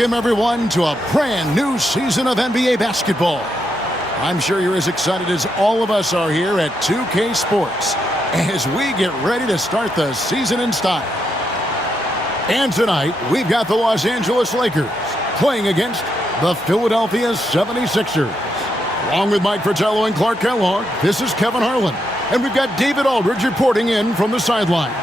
Welcome, everyone, to a brand new season of NBA basketball. I'm sure you're as excited as all of us are here at 2K Sports as we get ready to start the season in style. And tonight, we've got the Los Angeles Lakers playing against the Philadelphia 76ers. Along with Mike Fratello and Clark Kellogg, this is Kevin Harlan. And we've got David Aldridge reporting in from the sidelines.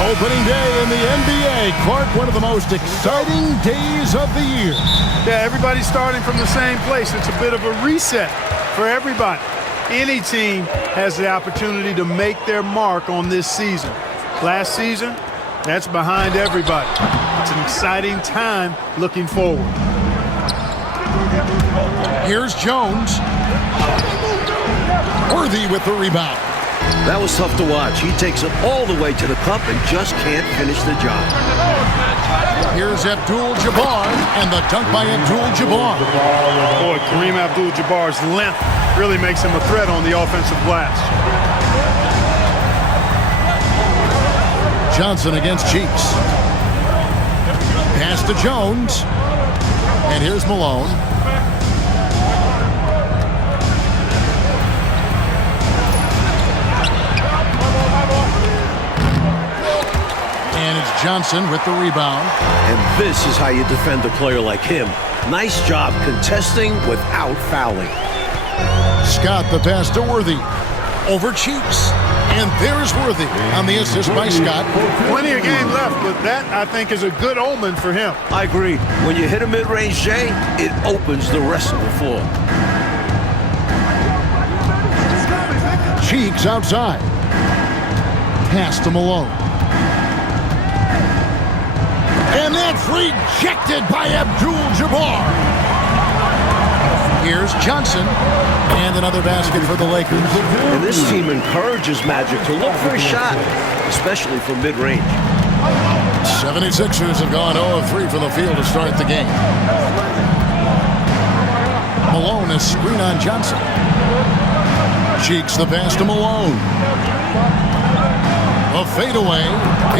Opening day in the NBA. Clark, one of the most exciting days of the year. Yeah, everybody's starting from the same place. It's a bit of a reset for everybody. Any team has the opportunity to make their mark on this season. Last season, that's behind everybody. It's an exciting time looking forward. Here's Jones. Worthy with the rebound. That was tough to watch. He takes it all the way to the cup and just can't finish the job. Here's Abdul-Jabbar, and the dunk by Abdul-Jabbar. Boy, Kareem Abdul-Jabbar's length really makes him a threat on the offensive glass. Johnson against Cheeks. Pass to Jones. And here's Malone. Johnson with the rebound. And this is how you defend a player like him. Nice job contesting without fouling. Scott the pass to Worthy. Over Cheeks. And there's Worthy on the assist by Scott. Plenty of game left, but that, I think, is a good omen for him. I agree. When you hit a mid-range J, it opens the rest of the floor. Cheeks outside. Pass to Malone. And that's rejected by Abdul-Jabbar. Here's Johnson. And another basket for the Lakers. And this team encourages Magic to look for a shot, especially from mid-range. 76ers have gone 0 of 3 from the field to start the game. Malone is screen on Johnson. Cheeks the pass to Malone. A fadeaway.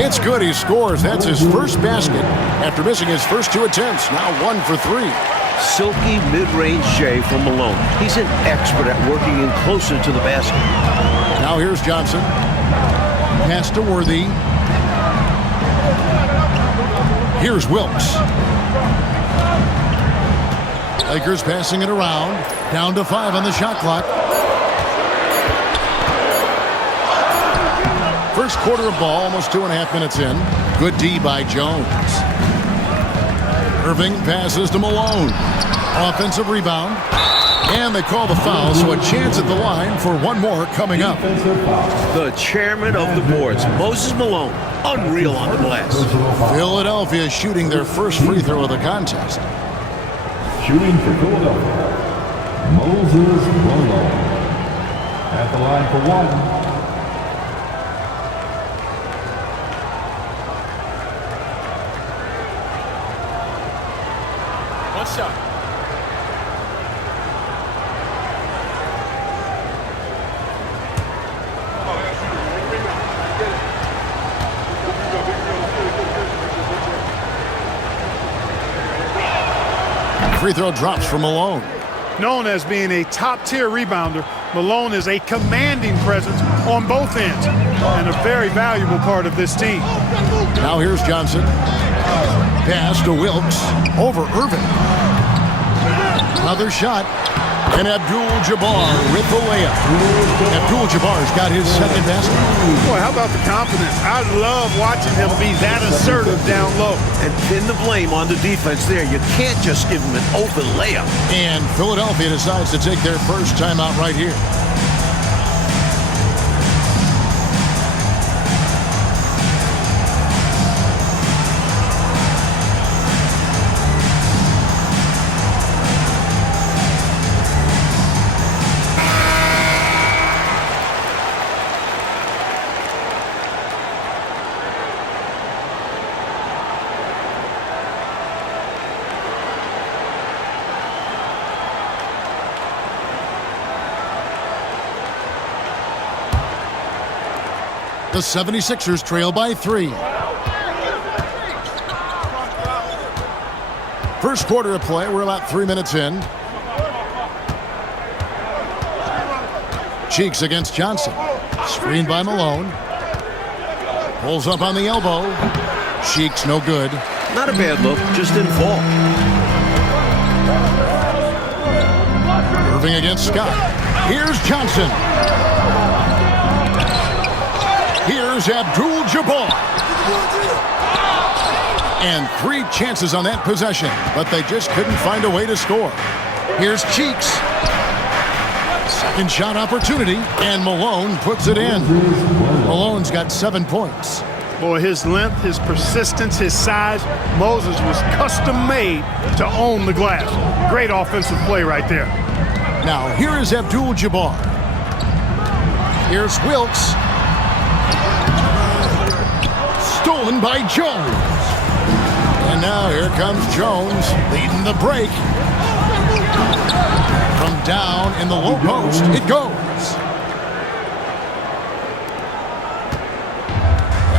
It's good. He scores. That's his first basket after missing his first 2 attempts. Now 1 for 3. Silky mid-range J from Malone. He's an expert at working in closer to the basket. Now here's Johnson. Pass to Worthy. Here's Wilkes. Lakers passing it around. Down to 5 on the shot clock. First quarter of ball, almost 2.5 minutes in. Good D by Jones. Irving passes to Malone. Offensive rebound. And they call the foul, so a chance at the line for one more coming up. The chairman of the boards, Moses Malone, unreal on the glass. Philadelphia shooting their first free throw of the contest. Shooting for Philadelphia, Moses Malone. At the line for 1. Shot. Free throw drops for Malone. Known as being a top-tier rebounder, Malone is a commanding presence on both ends and a very valuable part of this team. Now here's Johnson. Pass to Wilkes over Irving. Another shot. And Abdul-Jabbar with the layup. Abdul-Jabbar's got his second basket. Boy, how about the confidence? I love watching him be that assertive down low. And pin the blame on the defense there. You can't just give him an open layup. And Philadelphia decides to take their first timeout right here. The 76ers trail by 3. First quarter of play. We're about 3 minutes in. Cheeks against Johnson. Screened by Malone. Pulls up on the elbow. Cheeks no good. Not a bad look, just didn't fall. Irving against Scott. Here's Johnson. Here's Abdul-Jabbar. And 3 chances on that possession, but they just couldn't find a way to score. Here's Cheeks. Second shot opportunity, and Malone puts it in. Malone's got 7 points. Boy, his length, his persistence, his size, Moses was custom-made to own the glass. Great offensive play right there. Now, here is Abdul-Jabbar. Here's Wilkes. Stolen by Jones. And now here comes Jones leading the break. From down in the low post, it goes.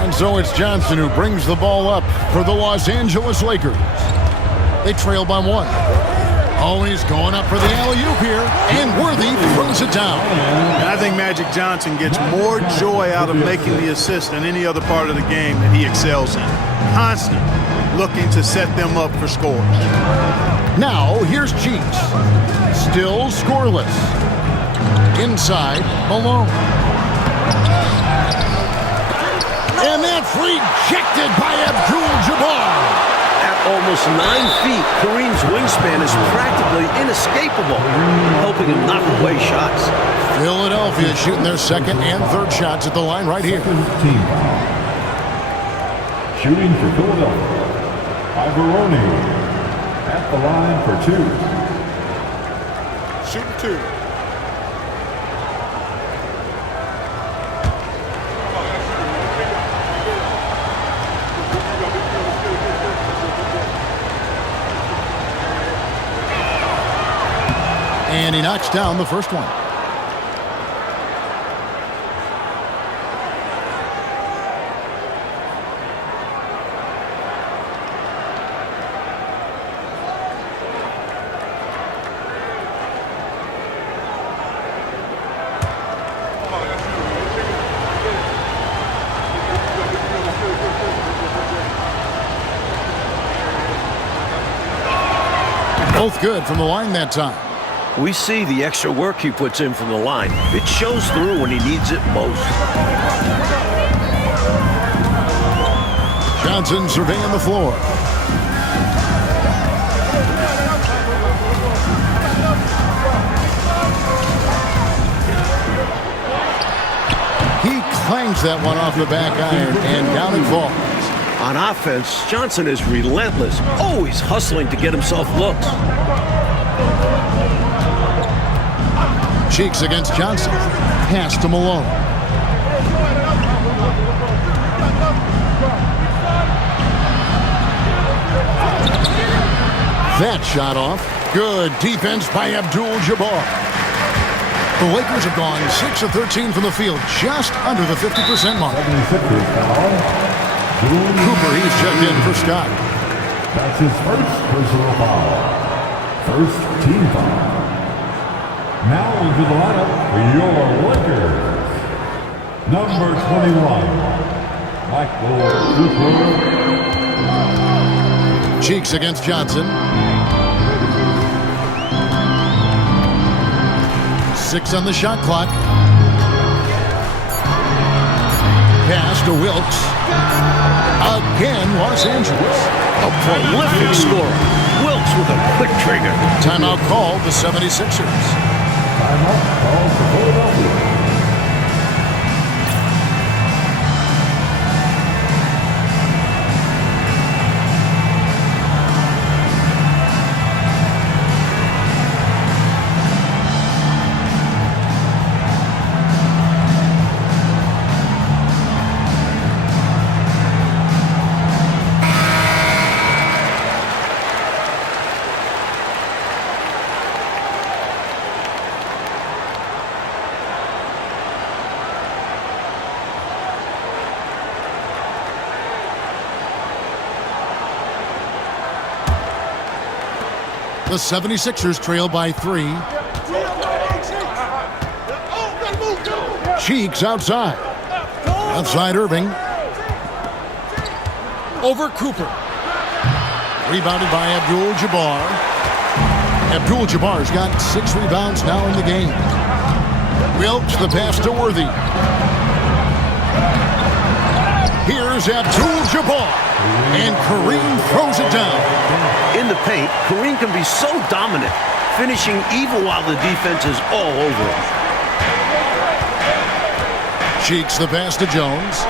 And so it's Johnson who brings the ball up for the Los Angeles Lakers. They trail by 1. Oh, he's going up for the alley-oop here, and Worthy throws it down. And I think Magic Johnson gets more joy out of making the assist than any other part of the game that he excels in. Constant looking to set them up for scores. Now, here's Cheeks. Still scoreless. Inside, Malone. And that's rejected by Abdul-Jabbar. At almost 9 feet, Kareem's wingspan is practically inescapable, helping him knock away shots. Philadelphia shooting their second and third shots at the line right here. Team foul. Shooting for Philadelphia. Ivoroni at the line for 2. Shooting 2. And he knocks down the first one. Both good from the line that time. We see the extra work he puts in from the line. It shows through when he needs it most. Johnson surveying the floor. He clangs that one off the back iron, and down it falls. On offense, Johnson is relentless, always hustling to get himself looks. Cheeks against Johnson. Pass to Malone. That shot off. Good defense by Abdul-Jabbar. The Lakers have gone 6 of 13 from the field, just under the 50% mark. Cooper, he's checked in for Scott. That's his first personal foul. First team foul. Now into the lineup for your Lakers. Number 21, Michael Cooper. Cheeks against Johnson. 6 on the shot clock. Pass to Wilkes. Again, Los Angeles. A prolific scorer. Wilkes with a quick trigger. Timeout called the 76ers. Timeout called for Philadelphia. The 76ers trail by 3. Cheeks outside. Outside Irving. Over Cooper. Rebounded by Abdul-Jabbar. Abdul-Jabbar's got 6 rebounds now in the game. Wilkes the pass to Worthy. Here's Abdul-Jabbar. And Kareem throws it down. In the paint, Kareem can be so dominant, finishing even while the defense is all over him. Cheeks the pass to Jones.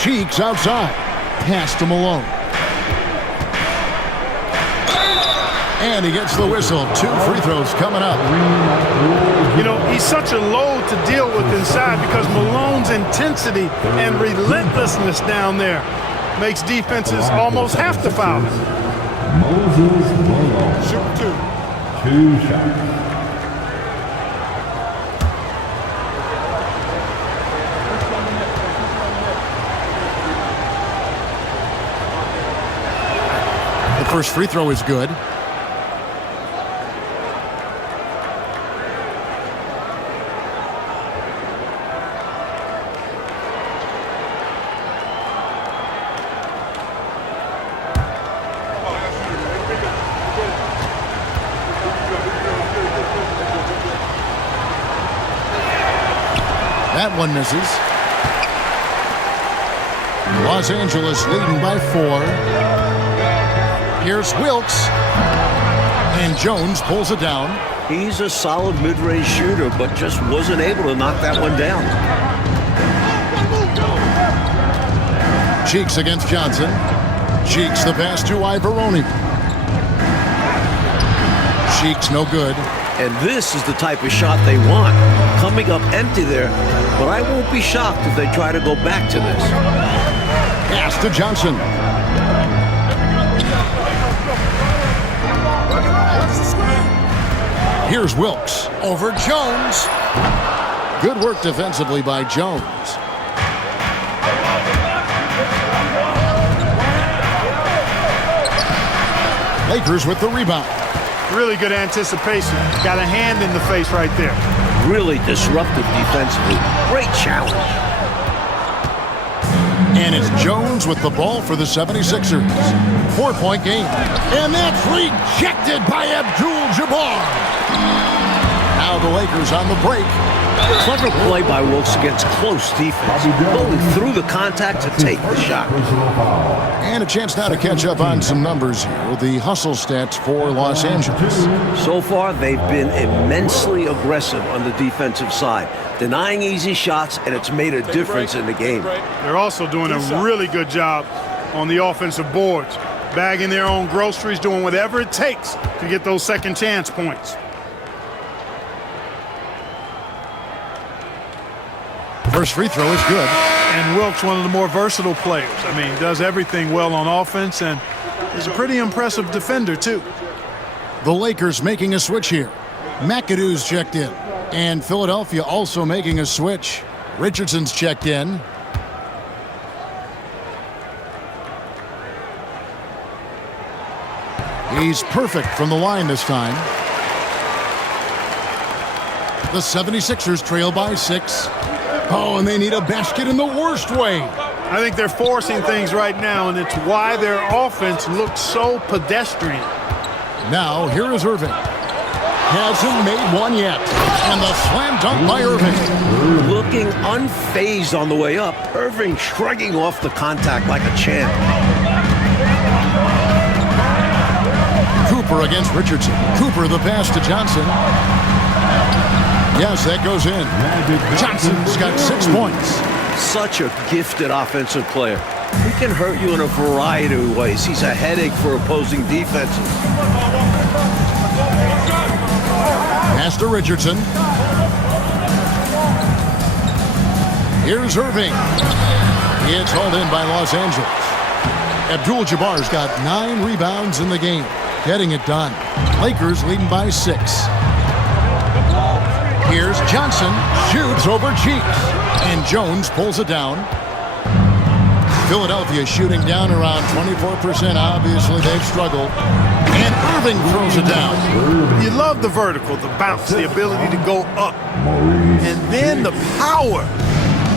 Cheeks outside. Pass to Malone. And he gets the whistle. 2 free throws coming up. You know, he's such a load to deal with inside because Malone's intensity and relentlessness down there makes defenses almost have to foul him. Moses Malone. Shoot 2 shots. The first free throw is good. That one misses. Los Angeles leading by 4. Here's Wilkes. And Jones pulls it down. He's a solid mid-range shooter, but just wasn't able to knock that one down. Cheeks against Johnson. Cheeks the pass to Ivoroni. Cheeks no good. And this is the type of shot they want. Coming up empty there, but I won't be shocked if they try to go back to this. Pass to Johnson. Here's Wilkes over Jones. Good work defensively by Jones. Lakers with the rebound. Really good anticipation. Got a hand in the face right there. Really disruptive defensively. Great challenge. And it's Jones with the ball for the 76ers. 4-point game. And that's rejected by Abdul-Jabbar. Now the Lakers on the break. Clever play by Wilkes against close defense. Going through the contact to take the shot. And a chance now to catch up on some numbers here. The hustle stats for Los Angeles. So far, they've been immensely aggressive on the defensive side, denying easy shots, and it's made a difference in the game. They're also doing a really good job on the offensive boards, bagging their own groceries, doing whatever it takes to get those second chance points. First free throw is good. And Wilkes, one of the more versatile players. I mean, does everything well on offense and is a pretty impressive defender, too. The Lakers making a switch here. McAdoo's checked in. And Philadelphia also making a switch. Richardson's checked in. He's perfect from the line this time. The 76ers trail by 6. Oh, and they need a basket in the worst way. I think they're forcing things right now, and it's why their offense looks so pedestrian. Now, here is Irving. Hasn't made one yet. And the slam dunk by Irving. Looking unfazed on the way up. Irving shrugging off the contact like a champ. Cooper against Richardson. Cooper the pass to Johnson. Yes, that goes in. Johnson's got 6 points. Such a gifted offensive player. He can hurt you in a variety of ways. He's a headache for opposing defenses. Pass to Richardson. Here's Irving. It's hauled in by Los Angeles. Abdul-Jabbar's got 9 rebounds in the game. Getting it done. Lakers leading by 6. Here's Johnson, shoots over Cheeks, and Jones pulls it down. Philadelphia shooting down around 24%. Obviously, they've struggled. And Irving throws it down. You love the vertical, the bounce, the ability to go up. And then the power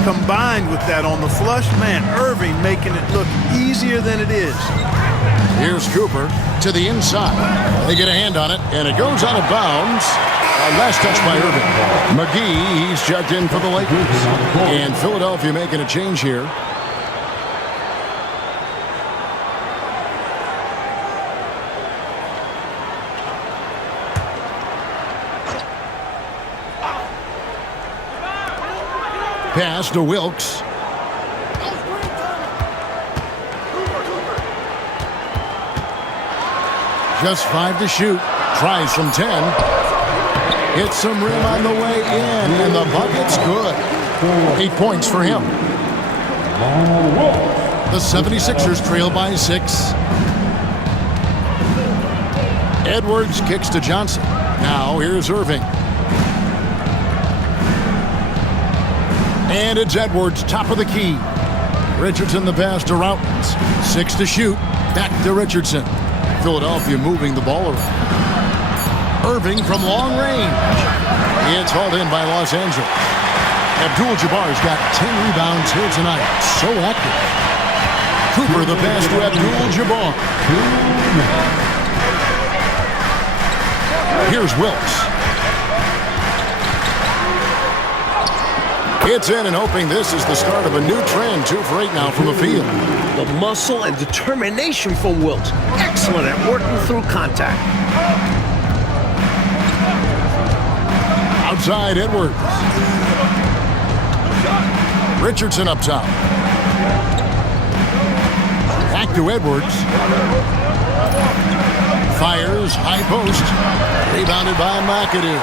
combined with that on the flush. Man, Irving making it look easier than it is. Here's Cooper to the inside. They get a hand on it, and it goes out of bounds. Last touch by Irving. McGee, he's checked in for the Lakers. And Philadelphia making a change here. Pass to Wilkes. Just 5 to shoot. Tries from 10. Hits some rim on the way in, and the bucket's good. 8 points for him. The 76ers trail by 6. Edwards kicks to Johnson. Now here's Irving. And it's Edwards, top of the key. Richardson the pass to Routens. 6 to shoot. Back to Richardson. Philadelphia moving the ball around. Irving from long range. It's hauled in by Los Angeles. Abdul-Jabbar's got 10 rebounds here tonight. So active. Cooper the pass to Abdul-Jabbar. Here's Wilkes. It's in and hoping this is the start of a new trend. 2 for 8 now from the field. The muscle and determination from Wilkes. Excellent at working through contact. Outside Edwards. Richardson up top. Back to Edwards. Fires, high post. Rebounded by McAdoo.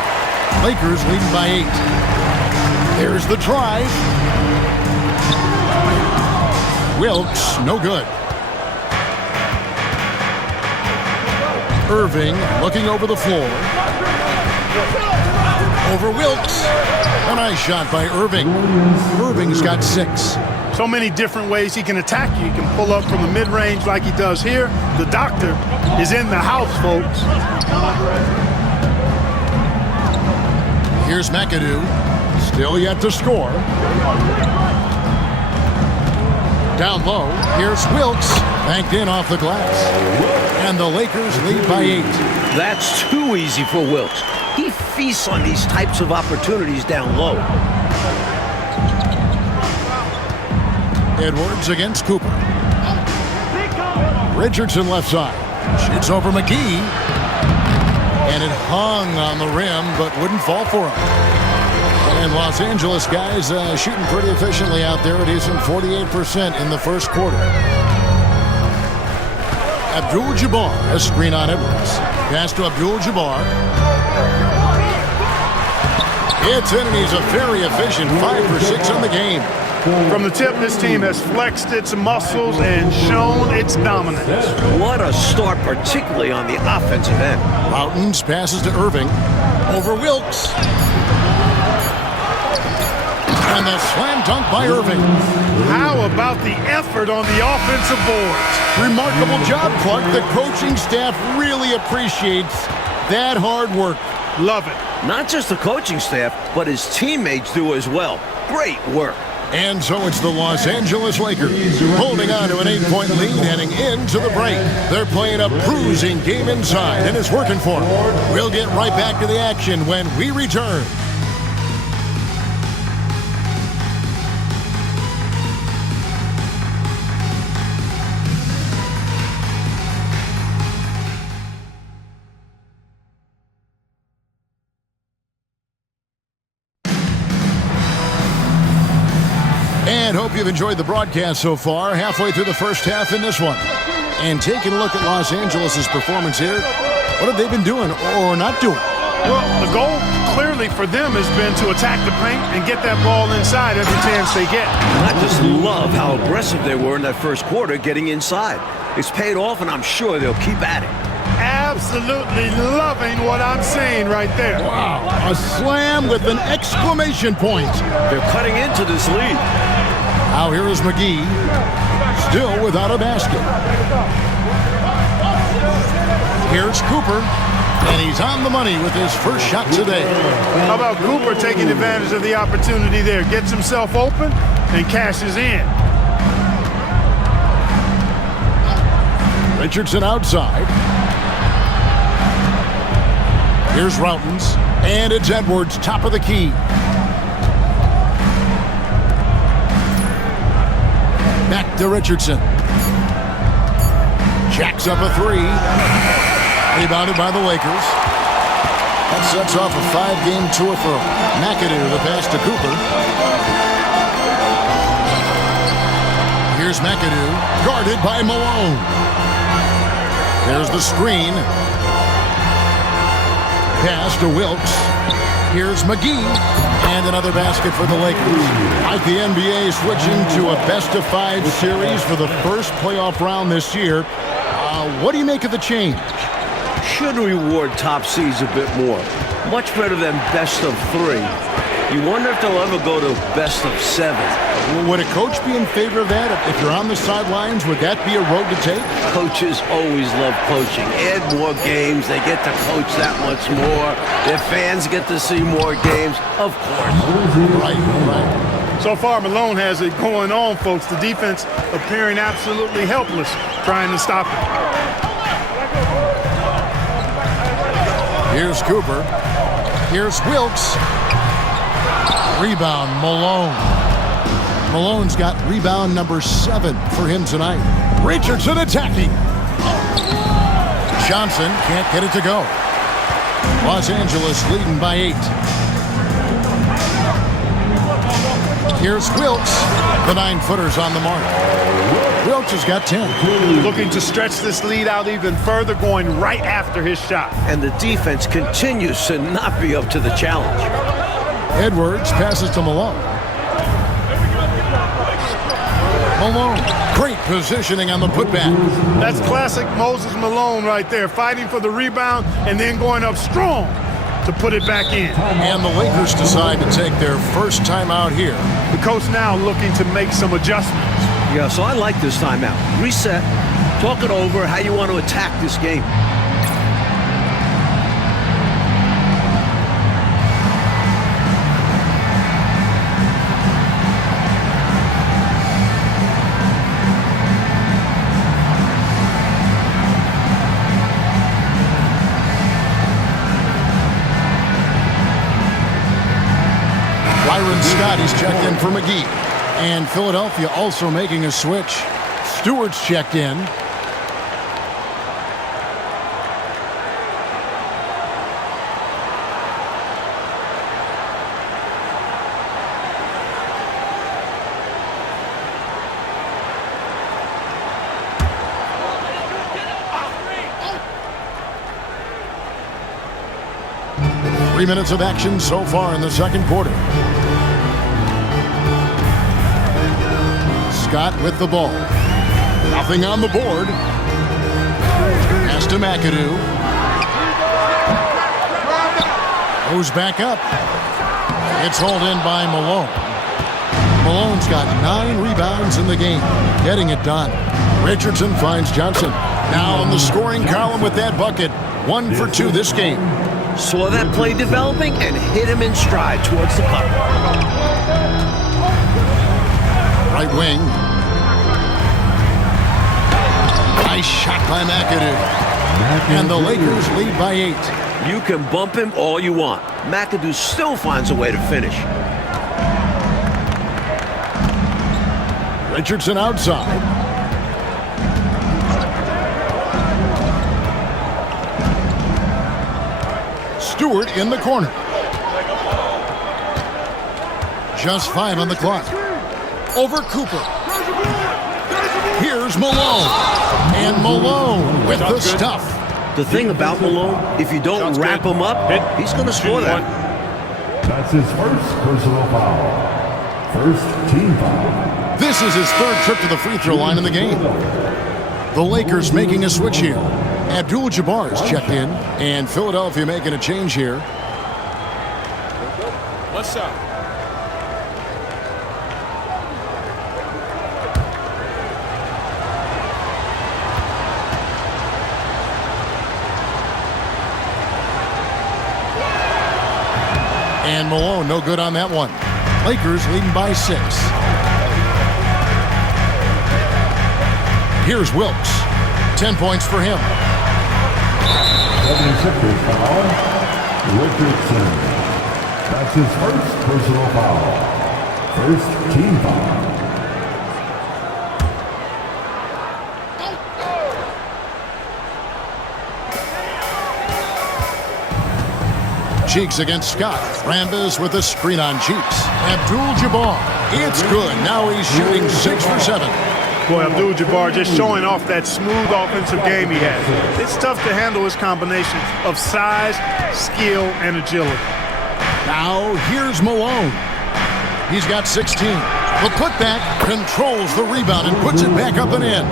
Lakers leading by 8. There's the drive. Wilkes, no good. Irving looking over the floor. Over Wilkes. A nice shot by Irving. Irving's got 6. So many different ways he can attack you. He can pull up from the mid-range like he does here. The doctor is in the house, folks. Here's McAdoo. Still yet to score. Down low. Here's Wilkes. Banked in off the glass. And the Lakers lead by 8. That's too easy for Wilkes. He feasts on these types of opportunities down low. Edwards against Cooper. Richardson left side. Shoots over McGee. And it hung on the rim, but wouldn't fall for him. And Los Angeles guys shooting pretty efficiently out there. It is in 48% in the first quarter. Abdul-Jabbar, a screen on Edwards. Pass to Abdul-Jabbar. It's in, and he's a very efficient 5 for 6 on the game. From the tip, this team has flexed its muscles and shown its dominance. What a start, particularly on the offensive end. Routens passes to Irving. Over Wilkes. And the slam dunk by Irving. How about the effort on the offensive boards? Remarkable job, Clark. The coaching staff really appreciates that hard work. Love it. Not just the coaching staff, but his teammates do as well. Great work. And so it's the Los Angeles Lakers holding on to an 8-point lead heading into the break. They're playing a bruising game inside, and it's working for them. We'll get right back to the action when we return. And hope you've enjoyed the broadcast so far. Halfway through the first half in this one. And taking a look at Los Angeles' performance here, what have they been doing or not doing? Well, the goal clearly for them has been to attack the paint and get that ball inside every chance they get. I just love how aggressive they were in that first quarter getting inside. It's paid off, and I'm sure they'll keep at it. Absolutely loving what I'm seeing right there. Wow, a slam with an exclamation point. They're cutting into this lead. Now here is McGee. still without a basket. Here's Cooper, and he's on the money with his first shot today. How about Cooper taking advantage of the opportunity there? Gets himself open and cashes in. Richardson outside. Here's Routens, and it's Edwards, top of the key. Back to Richardson. Jacks up a three. Rebounded by the Lakers. That sets off a 5-game tour for McAdoo. The pass to Cooper. Here's McAdoo, guarded by Malone. There's the screen. Pass to Wilkes. Here's McGee. And another basket for the Lakers. Like the NBA switching to a best-of-5 series for the first playoff round this year. What do you make of the change? Should reward top seeds a bit more. Much better than best of 3. You wonder if they'll ever go to best of 7. Well, would a coach be in favor of that? If you're on the sidelines, would that be a road to take? Coaches always love coaching. Add more games. They get to coach that much more. Their fans get to see more games. Of course. Right. So far, Malone has it going on, folks. The defense appearing absolutely helpless, trying to stop it. Here's Cooper. Here's Wilkes. Rebound, Malone. Malone's got rebound number 7 for him tonight. Richardson attacking. Johnson can't get it to go. Los Angeles leading by 8. Here's Wilkes. The 9-footer's on the mark. Wilkes has got 10. Looking to stretch this lead out even further, going right after his shot. And the defense continues to not be up to the challenge. Edwards passes to Malone. Malone, great positioning on the putback. That's classic Moses Malone right there, fighting for the rebound and then going up strong to put it back in. And the Lakers decide to take their first timeout here. The coach now looking to make some adjustments. Yeah, so I like this timeout. Reset, talk it over, how you want to attack this game. Scott, he's checked in for McGee. And Philadelphia also making a switch. Stewart's checked in. Three minutes of action so far in the second quarter. Scott with the ball. Nothing on the board. Pass to McAdoo. Goes back up. It's hauled in by Malone. Malone's got 9 rebounds in the game. Getting it done. Richardson finds Johnson. Now on the scoring column with that bucket. 1 for 2 this game. Saw that play developing and hit him in stride towards the cup. Right wing. Nice shot by McAdoo. And the Lakers lead by 8. You can bump him all you want. McAdoo still finds a way to finish. Richardson outside. Stewart in the corner. Just 5 on the clock. Over Cooper. Here's Malone. And Malone with the stuff. The thing about Malone, if you don't wrap him up, he's going to score that. That's his first personal foul. First team foul. This is his 3rd trip to the free throw line in the game. The Lakers making a switch here. Abdul-Jabbar is checked in, and Philadelphia making a change here. What's up? And Malone, no good on that one. Lakers leading by 6. Here's Wilkes. 10 points for him. 76ers foul. Richardson. That's his first personal foul. First team foul. Cheeks against Scott. Rambis with a screen on Cheeks. Abdul-Jabbar. It's good. Now he's shooting 6 for 7. Boy, Abdul-Jabbar just showing off that smooth offensive game he has. It's tough to handle his combination of size, skill, and agility. Now here's Malone. He's got 16. The putback controls the rebound and puts it back up and in.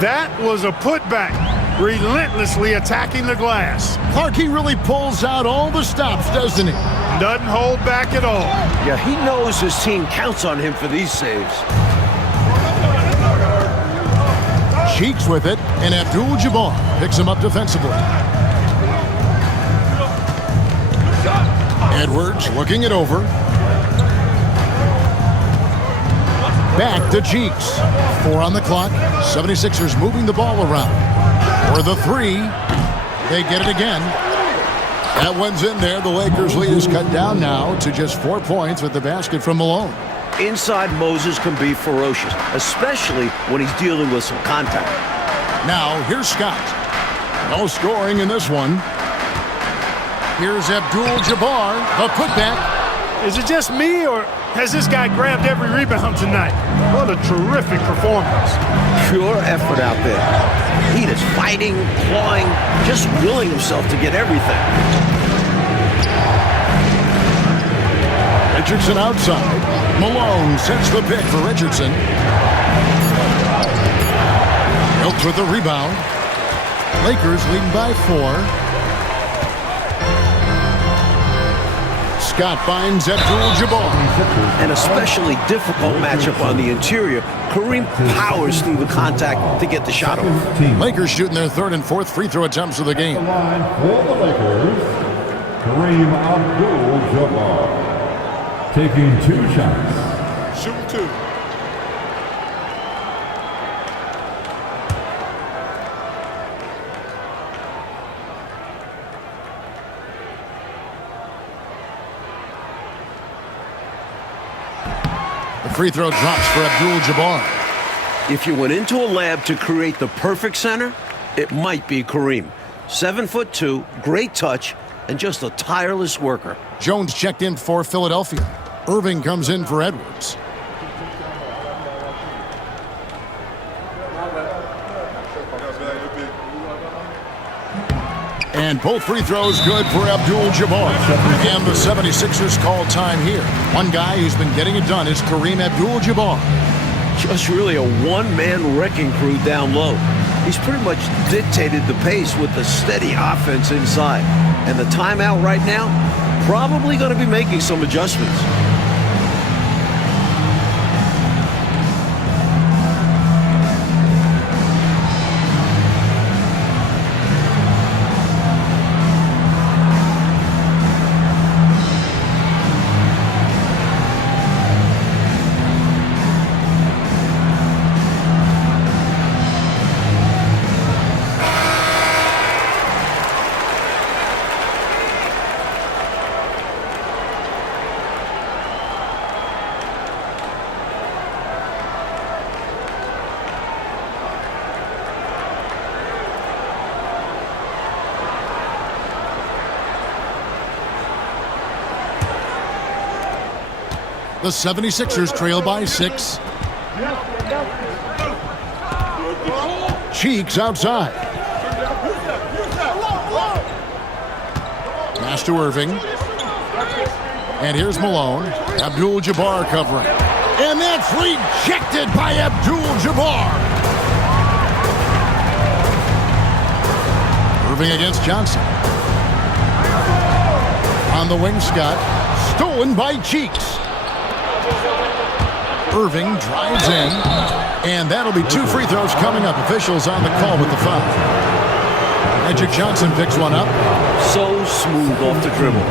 That was a putback, relentlessly attacking the glass. Clarkey really pulls out all the stops, doesn't he? Doesn't hold back at all. Yeah, he knows his team counts on him for these saves. Cheeks with it, and Abdul-Jabbar picks him up defensively. Edwards looking it over. Back to Cheeks. 4 on the clock. 76ers moving the ball around. For the 3. They get it again. That one's in there. The Lakers' lead is cut down now to just 4 points with the basket from Malone. Inside Moses can be ferocious, especially when he's dealing with some contact. Now, here's Scott. No scoring in this one. Here's Abdul-Jabbar, the putback. Is it just me, or has this guy grabbed every rebound tonight? What a terrific performance. Pure effort out there. He is fighting, clawing, just willing himself to get everything. Richardson outside. Malone sets the pick for Richardson. Wilkes with the rebound. Lakers leading by 4. Scott finds Abdul-Jabbar. An especially difficult matchup on the interior. Kareem powers through the contact to get the shot off. Lakers shooting their 3rd and 4th free throw attempts of the game. The line for the Lakers, Kareem Abdul-Jabbar. Taking 2 shots. Shoot 2. The free throw drops for Abdul-Jabbar. If you went into a lab to create the perfect center, it might be Kareem. 7'2", great touch, and just a tireless worker. Jones checked in for Philadelphia. Irving comes in for Edwards. And both free throws good for Abdul-Jabbar. And the 76ers call time here. One guy who's been getting it done is Kareem Abdul-Jabbar. Just really a one-man wrecking crew down low. He's pretty much dictated the pace with a steady offense inside. And the timeout right now, probably going to be making some adjustments. The 76ers trail by 6. Cheeks outside. Pass to Irving. And here's Malone. Abdul-Jabbar covering. And that's rejected by Abdul-Jabbar. Irving against Johnson. On the wing, Scott. Stolen by Cheeks. Irving drives in, and that'll be 2 free throws coming up. Officials on the call with the foul. Magic Johnson picks one up. So smooth off the dribble.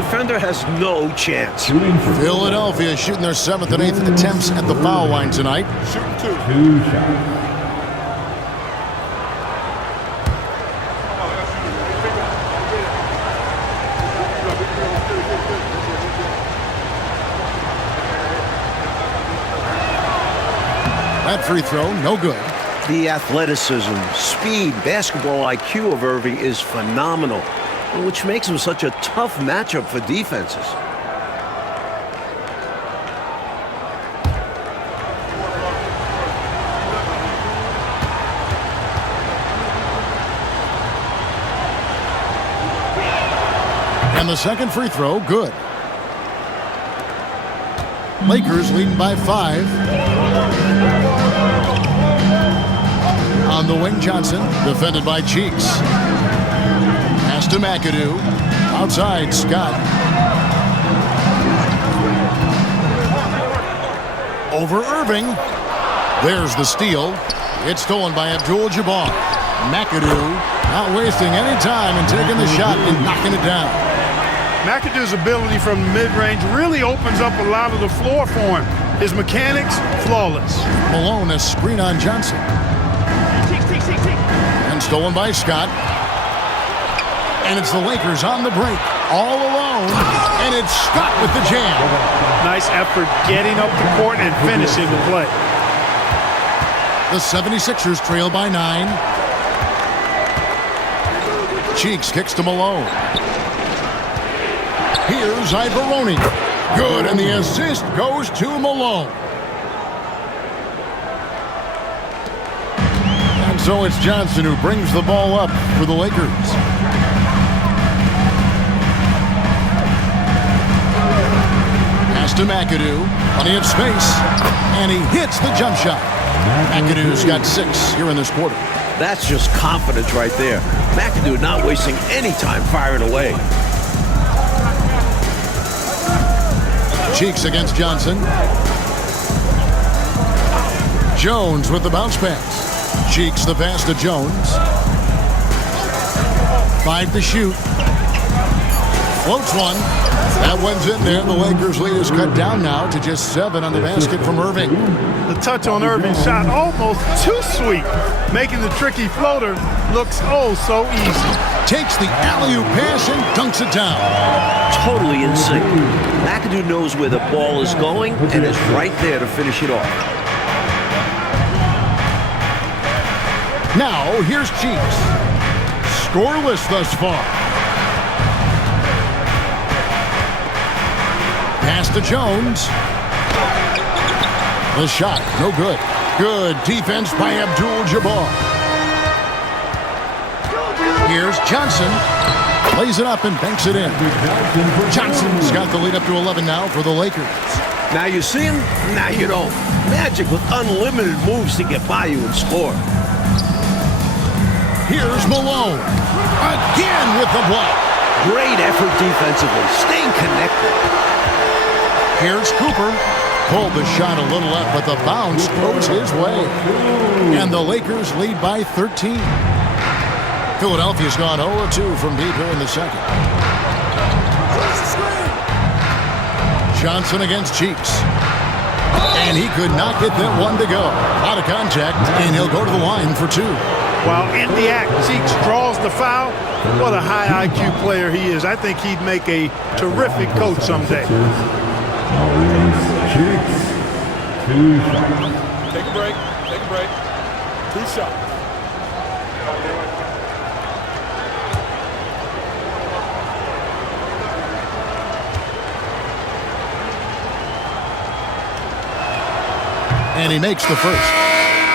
Defender has no chance. Philadelphia shooting their 7th and 8th attempts at the foul line tonight. Shooting 2. 2 shots. That free throw, no good. The athleticism, speed, basketball IQ of Irving is phenomenal, which makes him such a tough matchup for defenses. And the second free throw, good. Lakers leading by 5. On the wing, Johnson, defended by Cheeks. Pass to McAdoo. Outside, Scott. Over Irving. There's the steal. It's stolen by Abdul-Jabbar. McAdoo not wasting any time and taking the shot and knocking it down. McAdoo's ability from the mid-range really opens up a lot of the floor for him. His mechanics, flawless. Malone, a screen on Johnson. And stolen by Scott. And it's the Lakers on the break, all alone. And it's Scott with the jam. Nice effort getting up the court and finishing the play. The 76ers trail by 9. Cheeks kicks to Malone. Here's Ibaroni. Good, and the assist goes to Malone. And so it's Johnson who brings the ball up for the Lakers. Pass to McAdoo. Plenty of space. And he hits the jump shot. McAdoo's got 6 here in this quarter. That's just confidence right there. McAdoo not wasting any time firing away. Cheeks against Johnson. Jones with the bounce pass. Cheeks the pass to Jones. 5 to shoot. Floats one. That one's in there. The Lakers lead is cut down now to just 7 on the basket from Irving. The touch on Irving's shot almost too sweet, making the tricky floater looks oh so easy. Takes the alley-oop pass and dunks it down. Totally in sync. McAdoo knows where the ball is going and is right there to finish it off. Now, here's Cheeks. Scoreless thus far. Pass to Jones. The shot, no good. Good defense by Abdul-Jabbar. Here's Johnson. Plays it up and banks it in. Johnson's got the lead up to 11 now for the Lakers. Now you see him, now you don't. Magic with unlimited moves to get by you and score. Here's Malone. Again with the block. Great effort defensively, staying connected. Here's Cooper. Pulled the shot a little left, but the bounce goes his way. And the Lakers lead by 13. Philadelphia's gone 0-2 from deep here in the second. Johnson against Cheeks. And he could not get that one to go. Out of contact, and he'll go to the line for 2. While in the act, Cheeks draws the foul. What a high IQ player he is. I think he'd make a terrific coach someday. Cheeks. 2 shots. Take a break. Take a break. 2 shots. And he makes the first.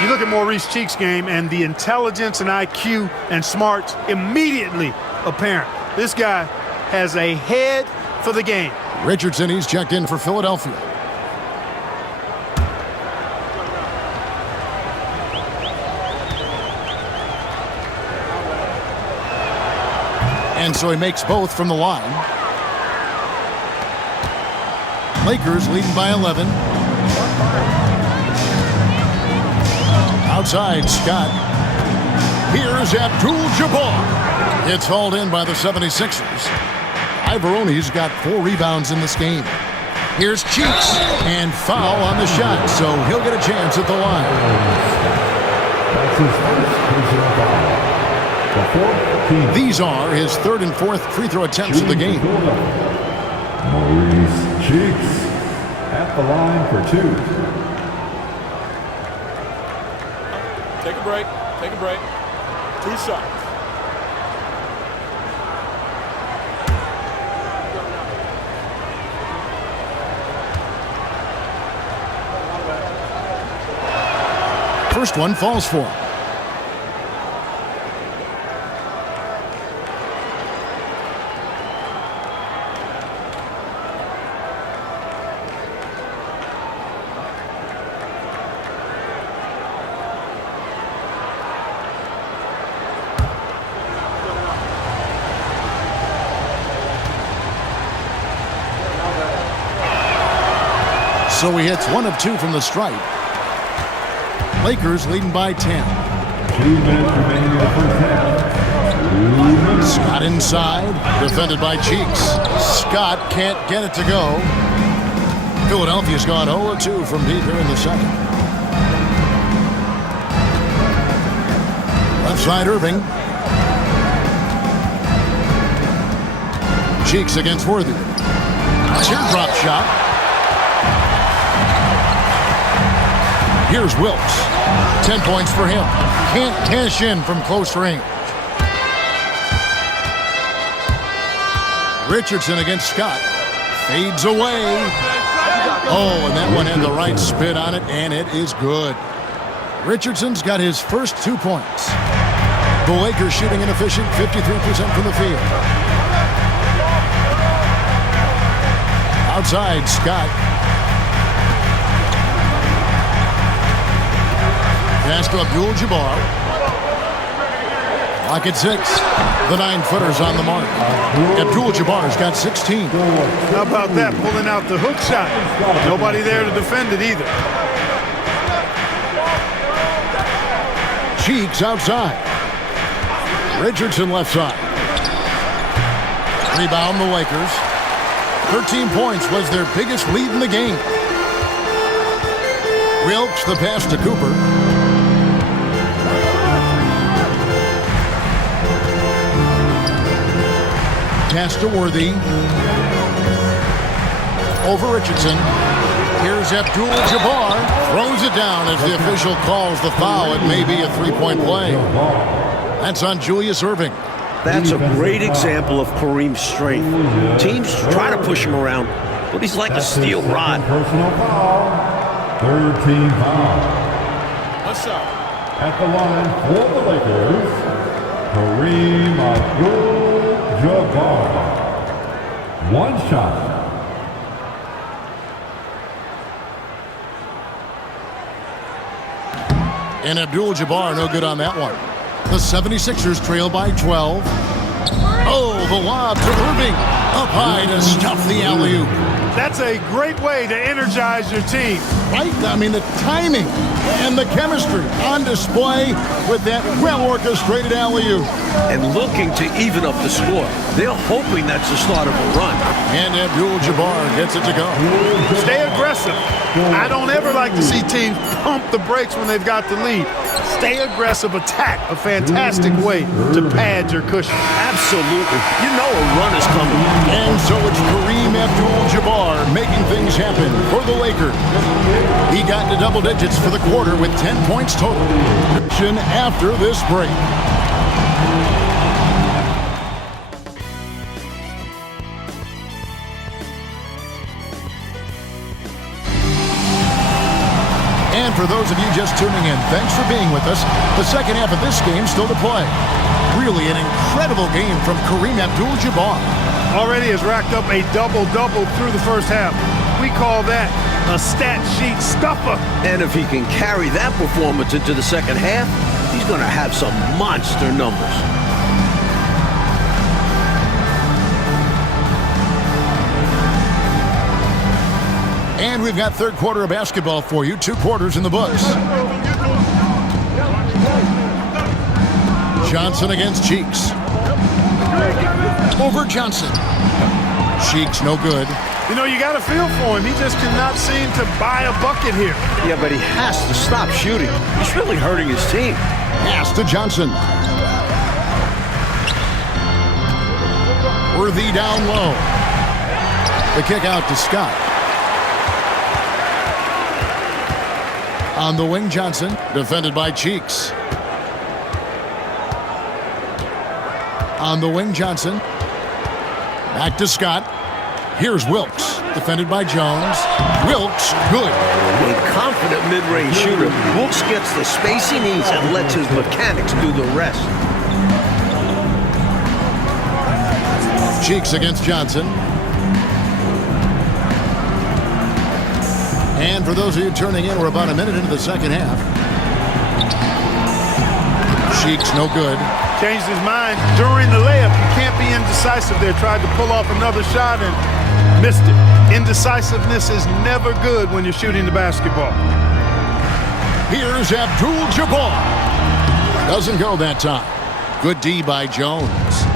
You look at Maurice Cheeks' game, and the intelligence and IQ and smarts immediately apparent. This guy has a head for the game. Richardson, he's checked in for Philadelphia. And so he makes both from the line. Lakers leading by 11. Outside, Scott. Here's Abdul-Jabbar. It's hauled in by the 76ers. Ivoroni's got 4 rebounds in this game. Here's Cheeks, and foul on the shot, so he'll get a chance at the line. That's his first personal foul. The 4th team. These are his 3rd and 4th free throw attempts of the game. Maurice Cheeks at the line for 2. Take a break. Take a break. 2 shots. First one falls for him. So he hits 1 of 2 from the stripe. Lakers leading by 10. 2 minutes remaining in the first half. Scott inside, defended by Cheeks. Scott can't get it to go. Philadelphia's gone 0-2 from deep here in the second. Left side Irving. Cheeks against Worthy. Teardrop shot. Here's Wilkes. 10 points for him. Can't cash in from close range. Richardson against Scott. Fades away. Oh, and that one had the right spin on it, and it is good. Richardson's got his first 2 points. The Lakers shooting an efficient 53% from the field. Outside, Scott. Pass to Abdul-Jabbar. Lock at 6. The 9-footer's on the mark. Abdul-Jabbar's got 16. How about that, pulling out the hook shot? Nobody there to defend it either. Cheeks outside. Richardson left side. Rebound the Lakers. 13 points was their biggest lead in the game. Wilkes the pass to Cooper. Pass to Worthy. Over Richardson. Here's Abdul-Jabbar. Throws it down as the official calls the foul. It may be a 3-point play. That's on Julius Irving. That's a great example of Kareem's strength. Teams try to push him around, but he's like a steel rod. Personal foul. 3rd team foul. A shot. At the line for the Lakers, Kareem Abdul-Jabbar. 1 shot. And Abdul-Jabbar no good on that one. The 76ers trail by 12. Oh, the lob to Irving. Up high to stuff the alley-oop. That's a great way to energize your team. Right? I mean, the timing and the chemistry on display with that well-orchestrated alley-oop. And looking to even up the score. They're hoping that's the start of a run. And Abdul-Jabbar gets it to go. Stay aggressive. I don't ever like to see teams pump the brakes when they've got the lead. Stay aggressive, attack. A fantastic way to pad your cushion. Absolutely. You know a run is coming. And so it's Kareem Abdul-Jabbar making things happen for the Lakers. He got into double digits for the quarter with 10 points total. After this break. And for those of you just tuning in, thanks for being with us. The second half of this game still to play. Really an incredible game from Kareem Abdul-Jabbar. Already has racked up a double-double through the first half. We call that a stat sheet stuffer. And if he can carry that performance into the second half, he's going to have some monster numbers. And we've got third quarter of basketball for you. 2 quarters in the books. Johnson against Cheeks. Over Johnson. Cheeks no good. You know, you got to feel for him. He just cannot seem to buy a bucket here. Yeah, but he has to stop shooting. He's really hurting his team. Pass to Johnson. Worthy down low. The kick out to Scott. On the wing, Johnson, defended by Cheeks. On the wing, Johnson. Back to Scott. Here's Wilkes, defended by Jones. Wilkes, good. A confident mid-range shooter. Wilkes gets the space he needs and lets his mechanics do the rest. Cheeks against Johnson. And for those of you turning in, we're about a minute into the second half. Cheeks no good. Changed his mind during the layup. You can't be indecisive there. Tried to pull off another shot and missed it. Indecisiveness is never good when you're shooting the basketball. Here's Abdul-Jabbar. Doesn't go that time. Good D by Jones.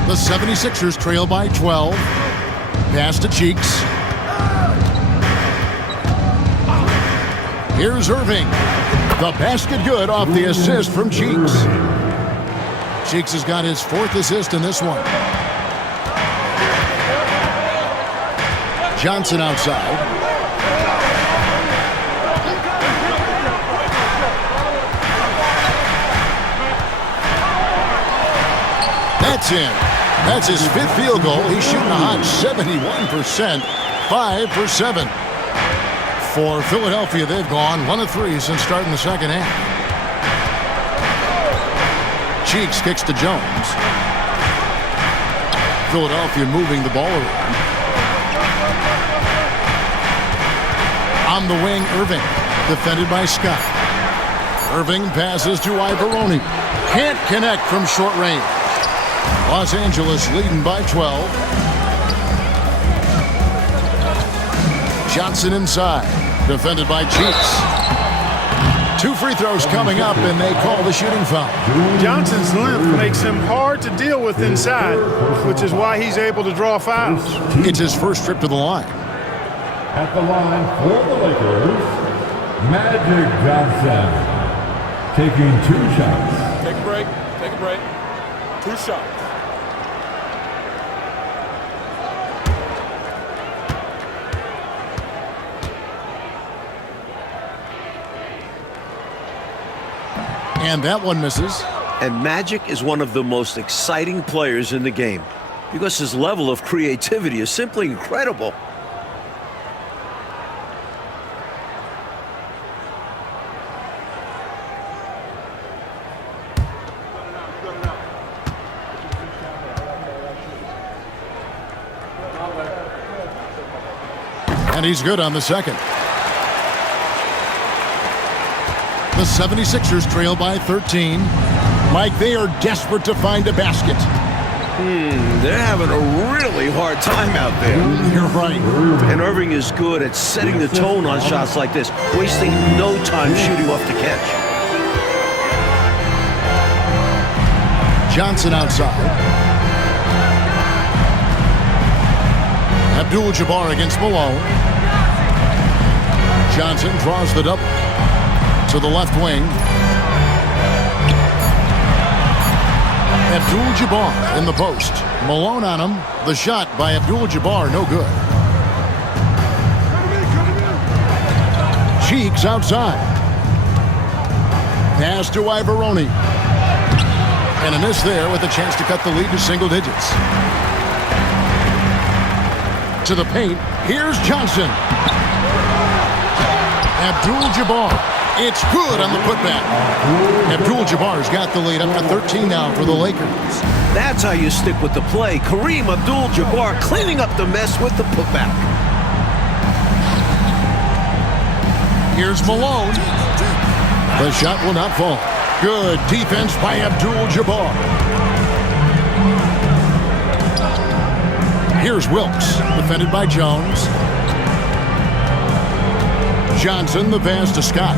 The 76ers trail by 12. Pass to Cheeks. Here's Irving. The basket good off the assist from Cheeks. Cheeks has got his 4th assist in this one. Johnson outside. That's in. That's his 5th field goal. He's shooting a hot 71%. 5 for 7. For Philadelphia, they've gone 1 of 3 since starting the second half. Cheeks kicks to Jones. Philadelphia moving the ball around. On the wing, Irving, defended by Scott. Irving passes to Ivaroni. Can't connect from short range. Los Angeles leading by 12. Johnson inside, defended by Cheeks. 2 free throws coming up, and they call the shooting foul. Johnson's length makes him hard to deal with inside, which is why he's able to draw fouls. It's his first trip to the line. At the line for the Lakers, Magic Johnson. Taking 2 shots. Take a break. Take a break. 2 shots. And that one misses. And Magic is one of the most exciting players in the game because his level of creativity is simply incredible. And he's good on the second. The 76ers trail by 13. Mike, they are desperate to find a basket. They're having a really hard time out there. You're right. And Irving is good at setting the tone on shots like this, wasting no time shooting off the catch. Johnson outside. Abdul-Jabbar against Malone. Johnson draws the double. To the left wing. Abdul-Jabbar in the post. Malone on him. The shot by Abdul-Jabbar, no good. Cheeks outside. Pass to Ivaroni. And a miss there with a chance to cut the lead to single digits. To the paint. Here's Johnson. Abdul-Jabbar. It's good on the putback. Abdul-Jabbar's got the lead up to 13 now for the Lakers. That's how you stick with the play. Kareem Abdul-Jabbar cleaning up the mess with the putback. Here's Malone. The shot will not fall. Good defense by Abdul-Jabbar. Here's Wilkes, defended by Jones. Johnson, the pass to Scott.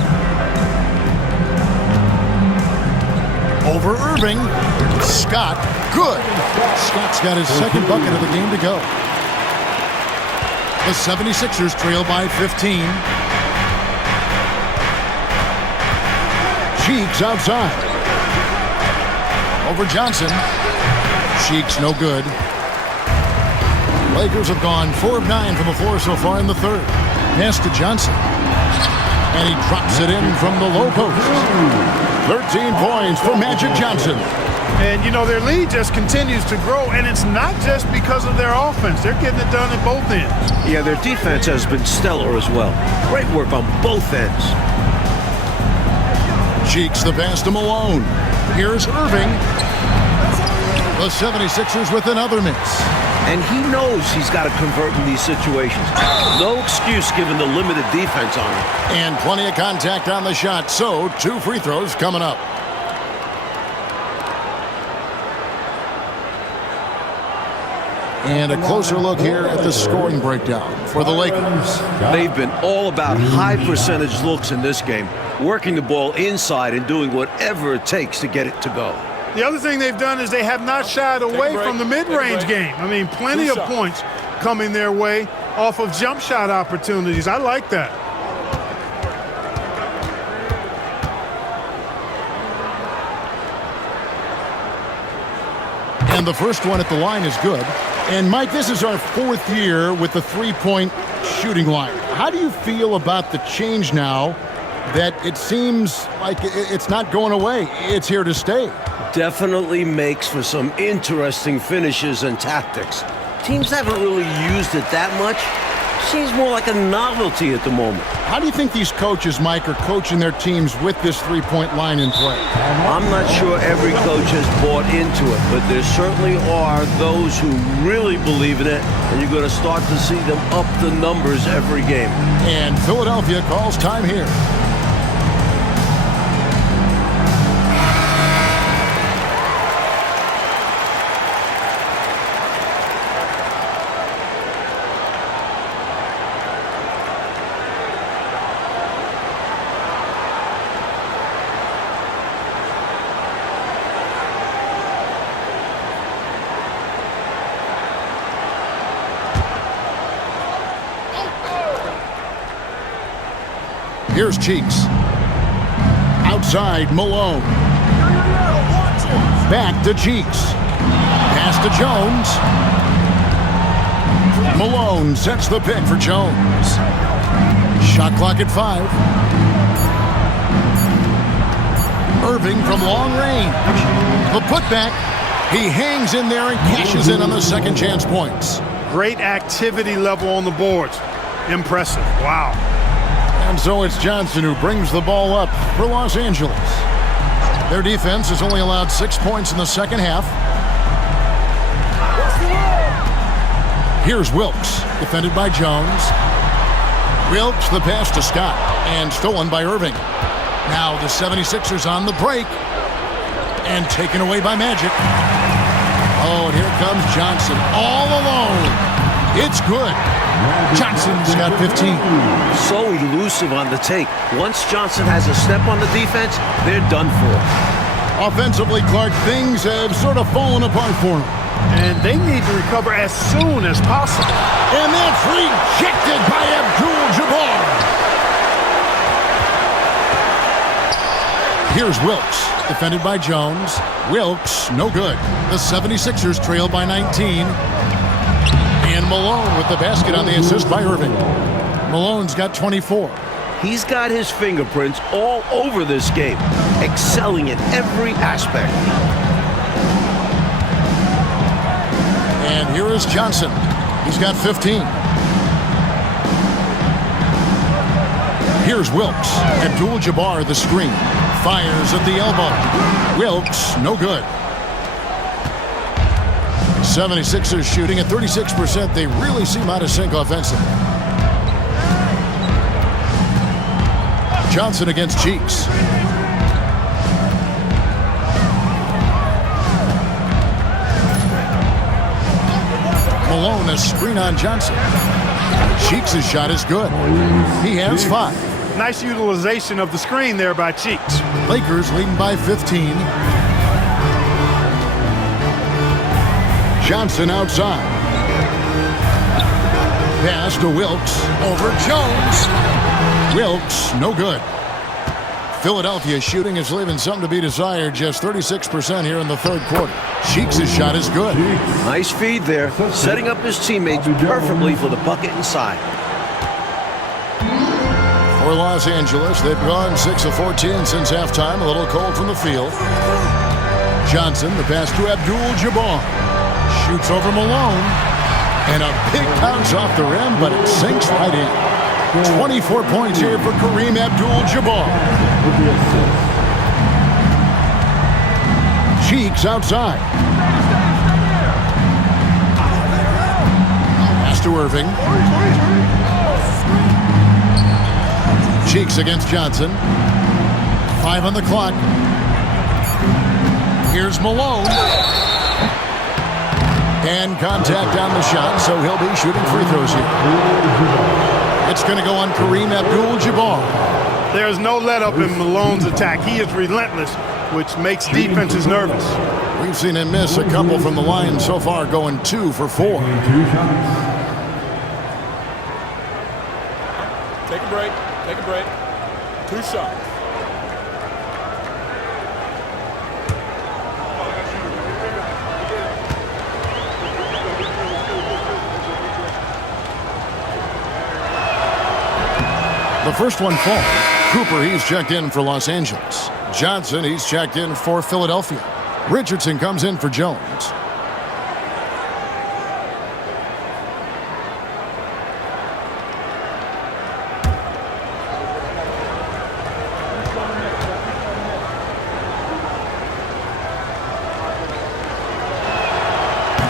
Over Irving. Scott, good. Scott's got his second bucket of the game to go. The 76ers trail by 15. Cheeks outside. Over Johnson. Cheeks no good. Lakers have gone 4 of 9 from the floor so far in the third. Pass to Johnson. And he drops it in from the low post. 13 points for Magic Johnson. And, you know, their lead just continues to grow, and it's not just because of their offense. They're getting it done at both ends. Yeah, their defense has been stellar as well. Great work on both ends. Cheeks the pass to Malone. Here's Irving. The 76ers with another miss. And he knows he's got to convert in these situations. No excuse given the limited defense on him. And plenty of contact on the shot, so 2 free throws coming up. And a closer look here at the scoring breakdown for the Lakers. They've been all about high percentage looks in this game, working the ball inside and doing whatever it takes to get it to go. The other thing they've done is they have not shied away from the mid-range game. I mean, plenty of points coming their way off of jump shot opportunities. I like that. And the first one at the line is good. And, Mike, this is our 4th year with the three-point shooting line. How do you feel about the change now that it seems like it's not going away? It's here to stay. Definitely makes for some interesting finishes and tactics. Teams haven't really used it that much. Seems more like a novelty at the moment. How do you think these coaches, Mike, are coaching their teams with this three-point line in play? I'm not sure every coach has bought into it, but there certainly are those who really believe in it, and you're going to start to see them up the numbers every game. And Philadelphia calls time here. Here's Cheeks. Outside, Malone. Back to Cheeks. Pass to Jones. Malone sets the pick for Jones. Shot clock at 5. Irving from long range. The putback. He hangs in there and cashes in on the second chance points. Great activity level on the boards. Impressive. Wow. And so it's Johnson who brings the ball up for Los Angeles. Their defense has only allowed 6 points in the second half. Here's Wilkes, defended by Jones. Wilkes, the pass to Scott, and stolen by Irving. Now the 76ers on the break, and taken away by Magic. Oh, and here comes Johnson, all alone. It's good. Johnson's got 15. So elusive on the take. Once Johnson has a step on the defense, they're done for. Offensively, Clark, things have sort of fallen apart for him. And they need to recover as soon as possible. And that's rejected by Abdul-Jabbar. Here's Wilkes, defended by Jones. Wilkes, no good. The 76ers trail by 19. And Malone with the basket on the assist by Irving. Malone's got 24. He's got his fingerprints all over this game, excelling in every aspect. And here is Johnson. He's got 15. Here's Wilkes. Abdul-Jabbar the screen. Fires at the elbow. Wilkes, no good. 76ers shooting at 36%. They really seem out of sync offensively. Johnson against Cheeks. Malone, a screen on Johnson. Cheeks' shot is good. He has 5. Nice utilization of the screen there by Cheeks. Lakers leading by 15. Johnson outside. Pass to Wilkes. Over Jones. Wilkes, no good. Philadelphia shooting is leaving something to be desired. Just 36% here in the third quarter. Cheeks' shot is good. Nice feed there. Setting up his teammates perfectly for the bucket inside. For Los Angeles, they've gone 6 of 14 since halftime. A little cold from the field. Johnson, the pass to Abdul-Jabbar. Shoots over Malone. And a big bounce off the rim, but it sinks right in. 24 points here for Kareem Abdul-Jabbar. Cheeks outside. Pass to Irving. Cheeks against Johnson. 5 on the clock. Here's Malone. And contact on the shot, so he'll be shooting free throws here. It's going to go on Kareem Abdul-Jabbar. There's no let-up in Malone's attack. He is relentless, which makes defenses nervous. We've seen him miss a couple from the line so far, going 2 for 4. Take a break. Take a break. 2 shots. The first one falls. Cooper, he's checked in for Los Angeles. Johnson, he's checked in for Philadelphia. Richardson comes in for Jones.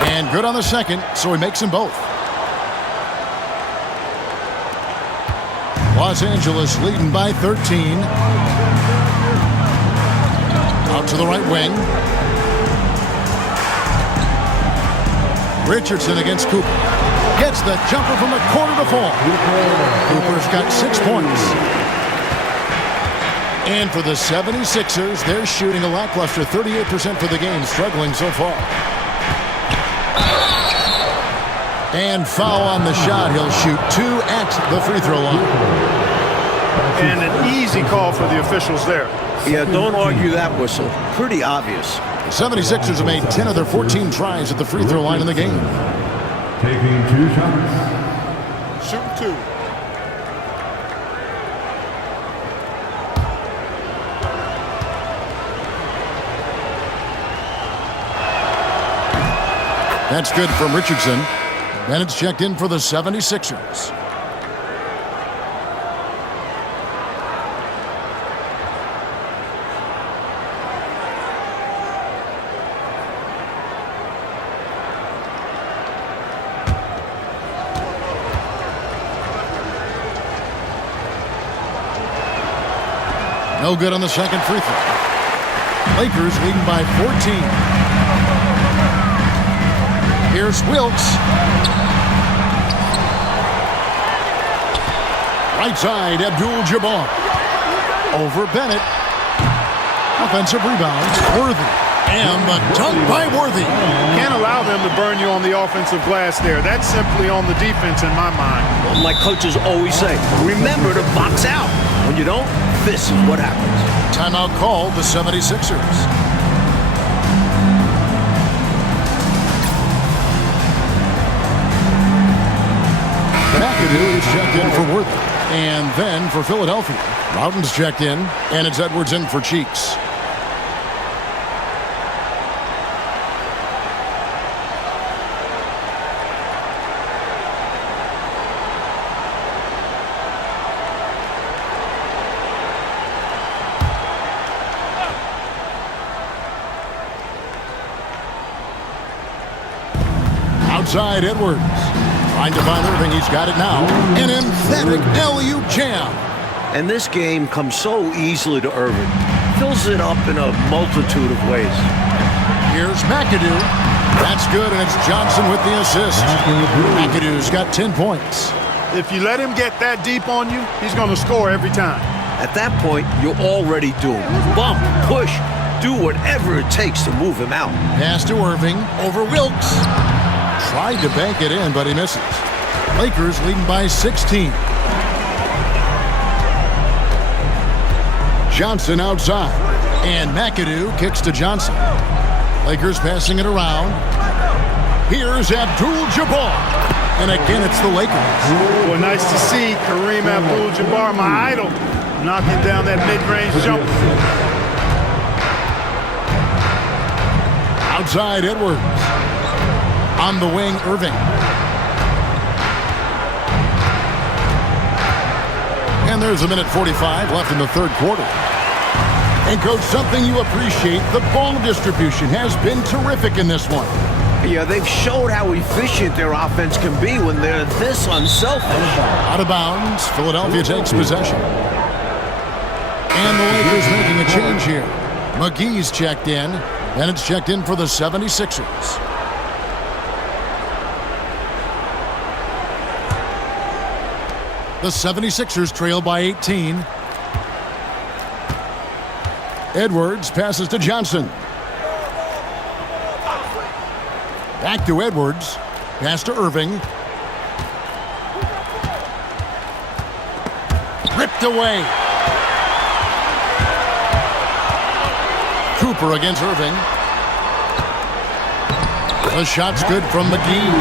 And good on the second, so he makes them both. Los Angeles leading by 13. Out to the right wing. Richardson against Cooper. Gets the jumper from the corner to fall. Cooper's got 6 points. And for the 76ers, they're shooting a lackluster 38% for the game, struggling so far. And foul on the shot. He'll shoot 2 at the free throw line. And an easy call for the officials there. Yeah, don't argue that whistle. Pretty obvious. The 76ers have made 10 of their 14 tries at the free throw line in the game. Taking 2 shots. Shooting 2. That's good from Richardson. And it's checked in for the 76ers. No good on the second free throw. Lakers leading by 14. Here's Wilkes. Right side, Abdul-Jabbar. Over Bennett. Offensive rebound. Worthy. And the dunk by Worthy. Can't allow them to burn you on the offensive glass there. That's simply on the defense in my mind. Like coaches always say, remember to box out. When you don't, this is what happens. Timeout called the 76ers. McAdoo is checked in for Worthy. And then for Philadelphia, Rowden's checked in, and it's Edwards in for Cheeks. Outside Edwards. Trying to find Irving. He's got it now. An emphatic alley-oop jam. And this game comes so easily to Irving. Fills it up in a multitude of ways. Here's McAdoo. That's good, and it's Johnson with the assist. McAdoo's got 10 points. If you let him get that deep on you, he's going to score every time. At that point, you're already doomed. Bump, push, do whatever it takes to move him out. Pass to Irving over Wilkes. Tried to bank it in, but he misses. Lakers leading by 16. Johnson outside. And McAdoo kicks to Johnson. Lakers passing it around. Here's Abdul-Jabbar. And again, it's the Lakers. Well, nice to see Kareem Abdul-Jabbar, my idol, knocking down that mid-range jumper. Outside Edwards. On the wing, Irving. And there's a minute 45 left in the third quarter. And, Coach, something you appreciate, the ball distribution has been terrific in this one. Yeah, they've showed how efficient their offense can be when they're this unselfish. Out of bounds, Philadelphia takes possession. And the Lakers making a change here. McGee's checked in, and it's checked in for the 76ers. The 76ers trail by 18. Edwards passes to Johnson. Back to Edwards. Pass to Irving. Ripped away. Cooper against Irving. The shot's good from McGee.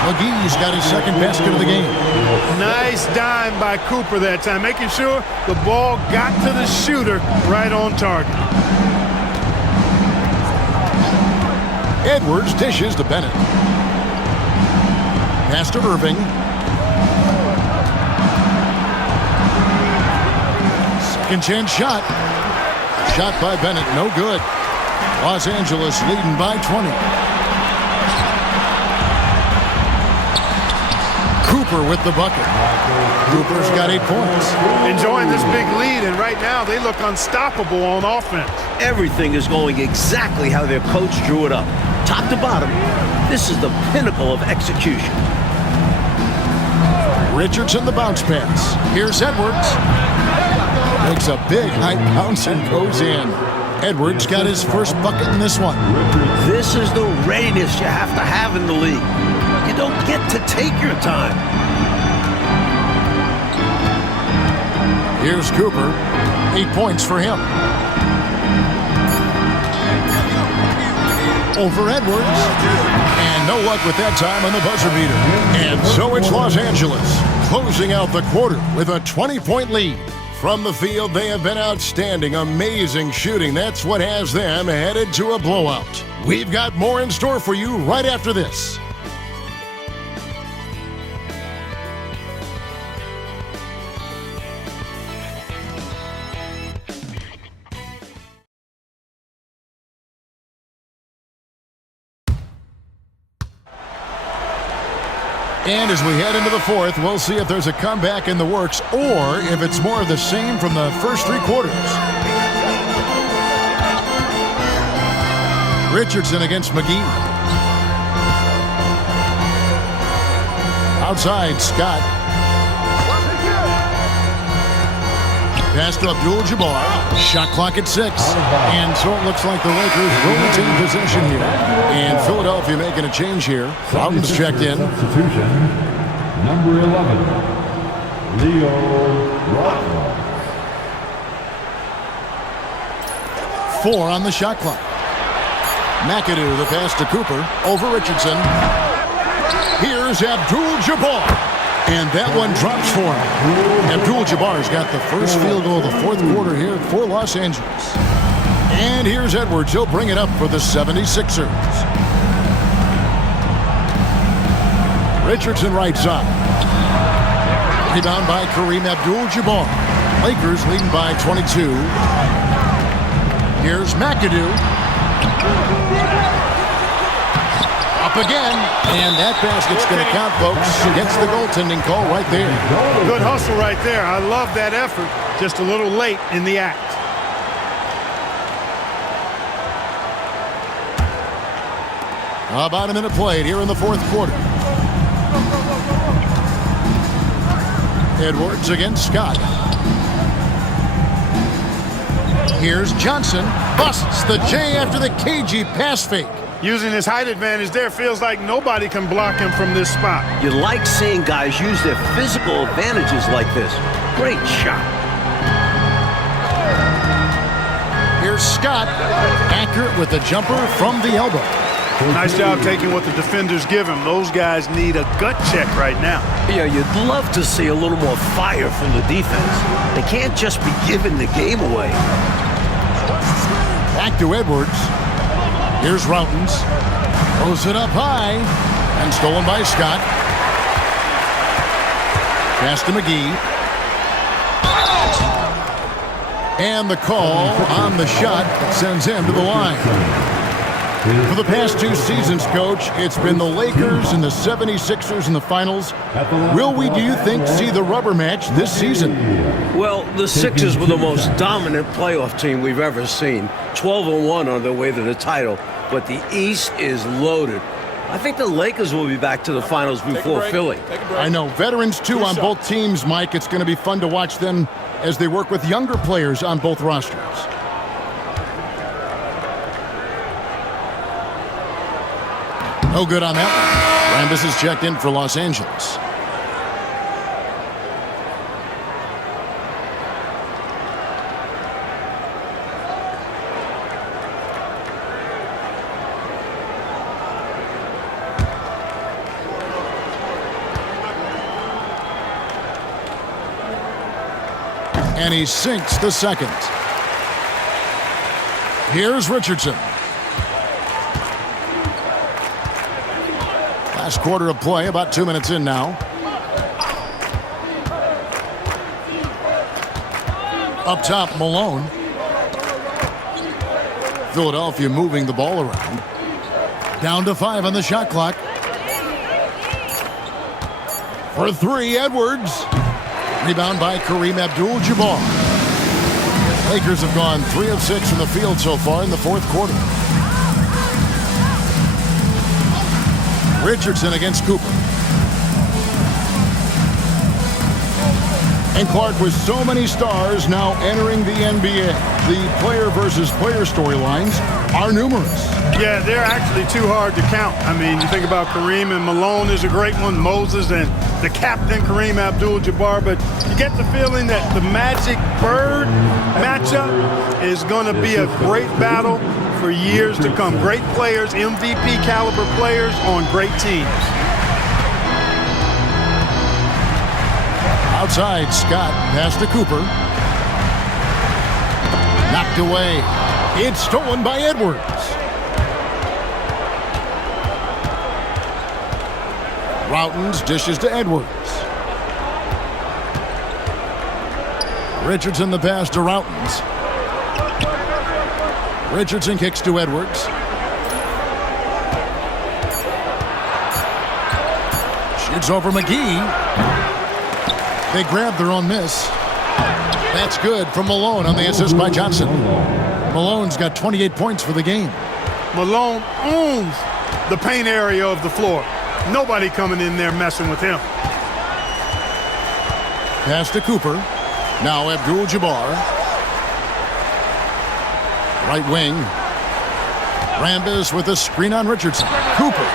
McGee's got his second basket of the game. Nice dime by Cooper that time, making sure the ball got to the shooter right on target. Edwards dishes to Bennett. Pass to Irving. Second chance shot. Shot by Bennett, no good. Los Angeles leading by 20. Cooper with the bucket. Cooper's got 8 points. Enjoying this big lead, and right now they look unstoppable on offense. Everything is going exactly how their coach drew it up. Top to bottom, this is the pinnacle of execution. Richardson the bounce pass. Here's Edwards. Makes a big high bounce and goes in. Edwards got his first bucket in this one. This is the readiness you have to have in the league. You don't get to take your time. Here's Cooper. 8 points for him. Over Edwards. And no luck with that time on the buzzer beater. And so it's Los Angeles closing out the quarter with a 20-point lead. From the field, they have been outstanding, amazing shooting. That's what has them headed to a blowout. We've got more in store for you right after this. And as we head into the fourth, we'll see if there's a comeback in the works or if it's more of the same from the first 3 quarters. Richardson against McGee. Outside, Scott. Pass to Abdul-Jabbar. Shot clock at 6. And so it looks like the Lakers will retain possession here. And Philadelphia making a change here. Fountain's checked in. Substitution, number 11, Leo Rockland. 4 on the shot clock. McAdoo, the pass to Cooper. Over Richardson. Here's Abdul-Jabbar. And that one drops for him. Abdul-Jabbar's got the first field goal of the fourth quarter here for Los Angeles. And here's Edwards. He'll bring it up for the 76ers. Richardson right side. Rebound by Kareem Abdul-Jabbar. Lakers leading by 22. Here's McAdoo. Up again, and that basket's going to count, folks. Gets the goaltending call right there. Good hustle right there. I love that effort. Just a little late in the act. About a minute played here in the fourth quarter. Edwards against Scott. Here's Johnson. busts the J after the cagey pass fake. Using his height advantage there, feels like nobody can block him from this spot. You like seeing guys use their physical advantages like this. Great shot. Here's Scott, accurate with the jumper from the elbow. Nice job taking what the defenders give him. Those guys need a gut check right now. Yeah, you'd love to see a little more fire from the defense. They can't just be giving the game away. Back to Edwards. Here's Routens. Throws it up high. And stolen by Scott. Pass to McGee. And the call on the shot that sends him to the line. For the past 2 seasons, Coach, it's been the Lakers and the 76ers in the finals. Will we, do you think, see the rubber match this season? Well, the Sixers were the most dominant playoff team we've ever seen. 12-1 on their way to the title. But the East is loaded. I think the Lakers will be back to the finals before Philly. I know. Veterans, too, on both teams, Mike. It's going to be fun to watch them as they work with younger players on both rosters. No good on that one. Rambis is checked in for Los Angeles. And he sinks the second. Here's Richardson. Last quarter of play, about 2 minutes in now. Up top, Malone. Philadelphia moving the ball around. Down to 5 on the shot clock. For 3, Edwards. Rebound by Kareem Abdul-Jabbar. Lakers have gone 3 of 6 from the field so far in the fourth quarter. Richardson against Cooper. And Clark, with so many stars now entering the NBA, the player versus player storylines are numerous. Yeah, they're actually too hard to count. I mean, you think about Kareem and Malone is a great one, Moses and the captain Kareem Abdul-Jabbar, but you get the feeling that the Magic Bird matchup is going to be a great battle for years to come. Great players, MVP caliber players on great teams. Outside, Scott, pass to Cooper. Knocked away. It's stolen by Edwards. Routens dishes to Edwards. Richardson the pass to Routens. Richardson kicks to Edwards. Shoots over McGee. They grab their own miss. That's good from Malone on the assist by Johnson. Malone's got 28 points for the game. Malone owns the paint area of the floor. Nobody coming in there messing with him. Pass to Cooper. Now Abdul-Jabbar. Right wing. Rambis with a screen on Richardson. Cooper.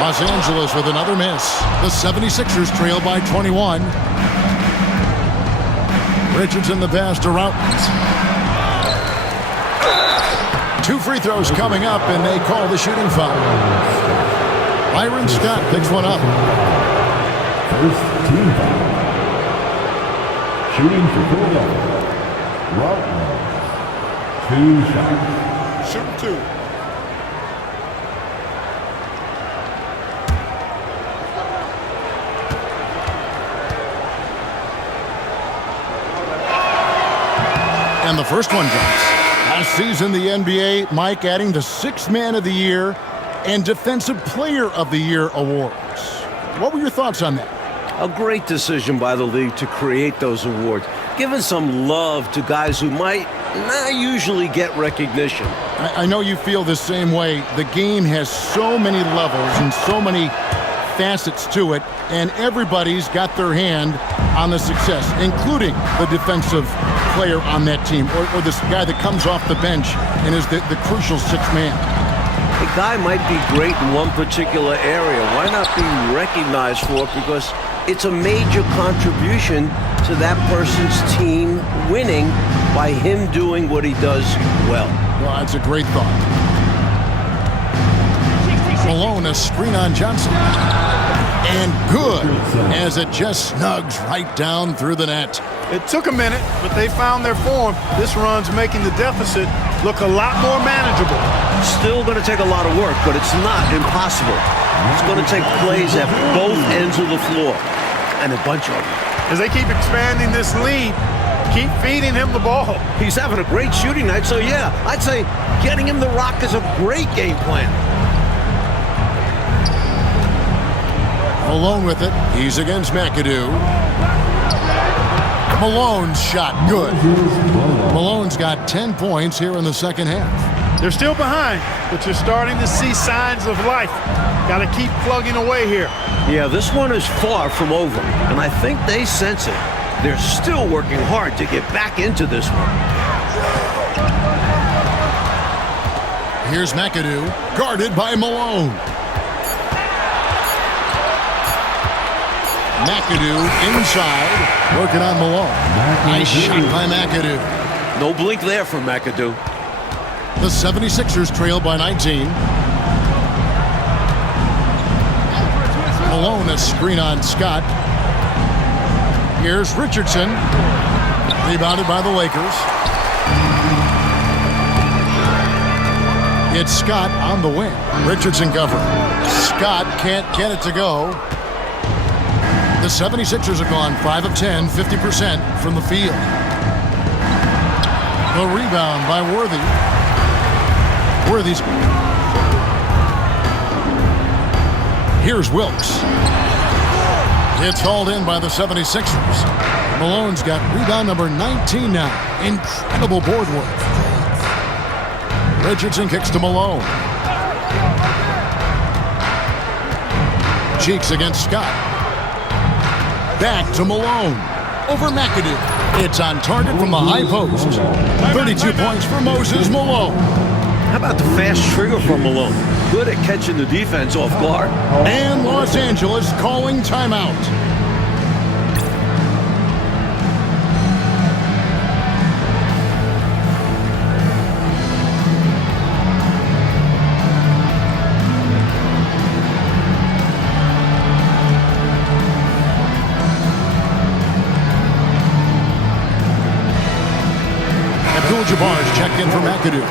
Los Angeles with another miss. The 76ers trail by 21. Richardson the pass to Routens. 2 free throws coming up, and they call the shooting foul. Byron Scott picks one up. First team foul. Shooting for Philadelphia. Routens. 2 shots. Shooting 2. And the first one drops. Last season, the NBA, Mike, adding the 6th Man of the Year and Defensive Player of the Year awards. What were your thoughts on that? A great decision by the league to create those awards, giving some love to guys who might not usually get recognition. I know you feel the same way. The game has so many levels and so many facets to it, and everybody's got their hand on the success, including the defensive player on that team, or this guy that comes off the bench and is the crucial sixth man? A guy might be great in one particular area. Why not be recognized for it? Because it's a major contribution to that person's team winning by him doing what he does well. Well, that's a great thought. Malone, a screen on Johnson. And good, as it just snugs right down through the net. It took a minute, but they found their form. This run's making the deficit look a lot more manageable. Still going to take a lot of work, but it's not impossible. It's going to take plays at both ends of the floor, and a bunch of them. As they keep expanding this lead, keep feeding him the ball. He's having a great shooting night, so yeah, I'd say getting him the rock is a great game plan. Malone with it. He's against McAdoo. Malone's shot good. Malone's got 10 points here in the second half. They're still behind, but you're starting to see signs of life. Got to keep plugging away here. Yeah, this one is far from over, and I think they sense it. They're still working hard to get back into this one. Here's McAdoo, guarded by Malone. McAdoo inside, working on Malone. Nice shot by McAdoo. No blink there for McAdoo. The 76ers trail by 19. Malone, a screen on Scott. Here's Richardson. Rebounded by the Lakers. It's Scott on the wing. Richardson cover. Scott can't get it to go. The 76ers have gone 5 of 10, 50% from the field. The rebound by Worthy. Worthy's. Here's Wilkes. It's hauled in by the 76ers. Malone's got rebound number 19 now. Incredible board work. Richardson kicks to Malone. Cheeks against Scott. Back to Malone. Over McAdoo. It's on target from the high post. 32 points for Moses Malone. How about the fast trigger from Malone? Good at catching the defense off guard. And Los Angeles calling timeout. Abdul-Jabbar's checked in for McAdoo.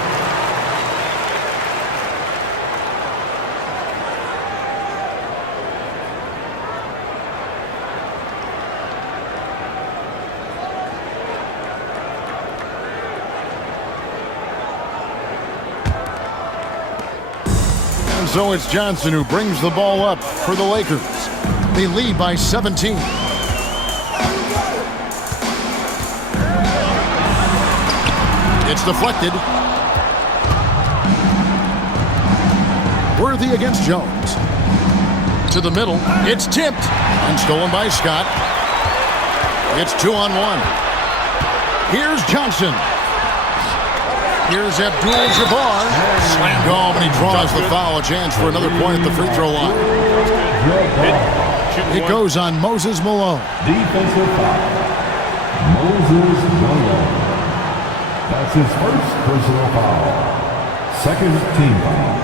And so it's Johnson who brings the ball up for the Lakers. They lead by 17. It's deflected. Worthy against Jones. To the middle. It's tipped and stolen by Scott. It's 2-on-1. Here's Johnson. Here's Abdul-Jabbar. Slammed home, and he draws the foul. A chance for another point at the free throw line. It goes on Moses Malone. Defensive foul. Moses Malone. That's his first personal foul. Second team foul.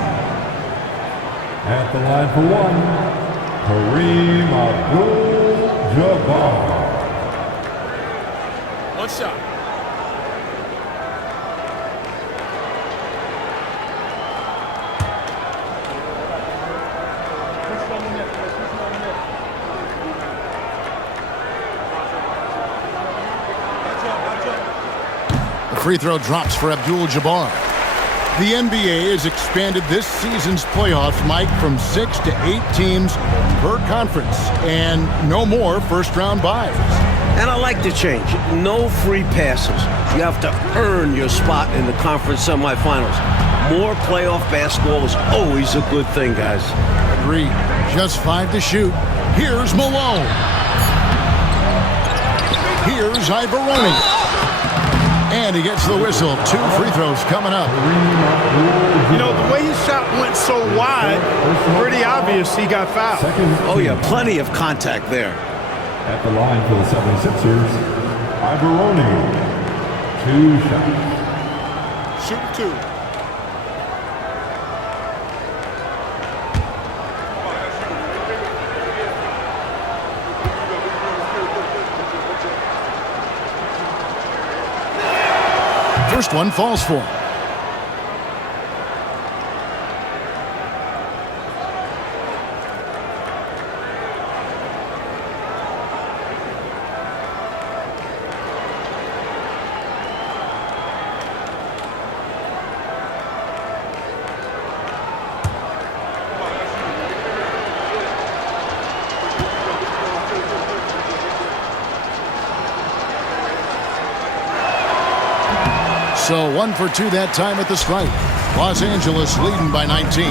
At the line for one, Kareem Abdul-Jabbar. One shot. Free throw drops for Abdul-Jabbar. The NBA has expanded this season's playoffs, Mike, from 6 to 8 teams per conference, and no more first-round byes. And I like the change. No free passes. You have to earn your spot in the conference semifinals. More playoff basketball is always a good thing, guys. Agreed. Just 5 to shoot. Here's Malone. Here's Ibaroni. And he gets the whistle. 2 free throws coming up. You know, the way his shot went so wide, pretty obvious he got fouled. Oh, yeah, plenty of contact there. At the line for the 76ers, Ibaroni. 2 shots. Shooting 2. First one falls for him. So 1 for 2 that time at the stripe. Los Angeles leading by 19. A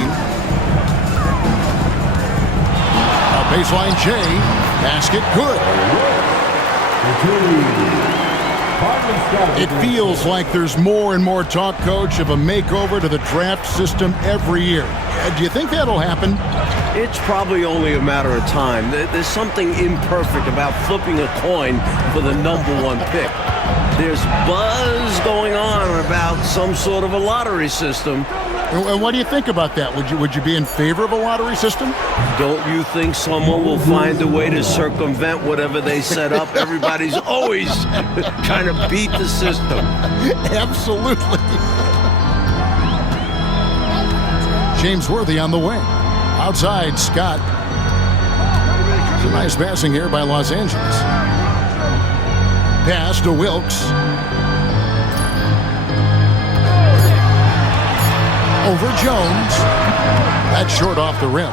baseline J. Basket good. It feels like there's more and more talk, Coach, of a makeover to the draft system every year. Do you think that'll happen? It's probably only a matter of time. There's something imperfect about flipping a coin for the #1 pick. There's buzz going on about some sort of a lottery system. And what do you think about that? Would you be in favor of a lottery system? Don't you think someone will find a way to circumvent whatever they set up? Everybody's always trying to beat the system. Absolutely. James Worthy on the wing. Outside, Scott. It's a nice passing here by Los Angeles. Pass to Wilkes. Over Jones. That's short off the rim.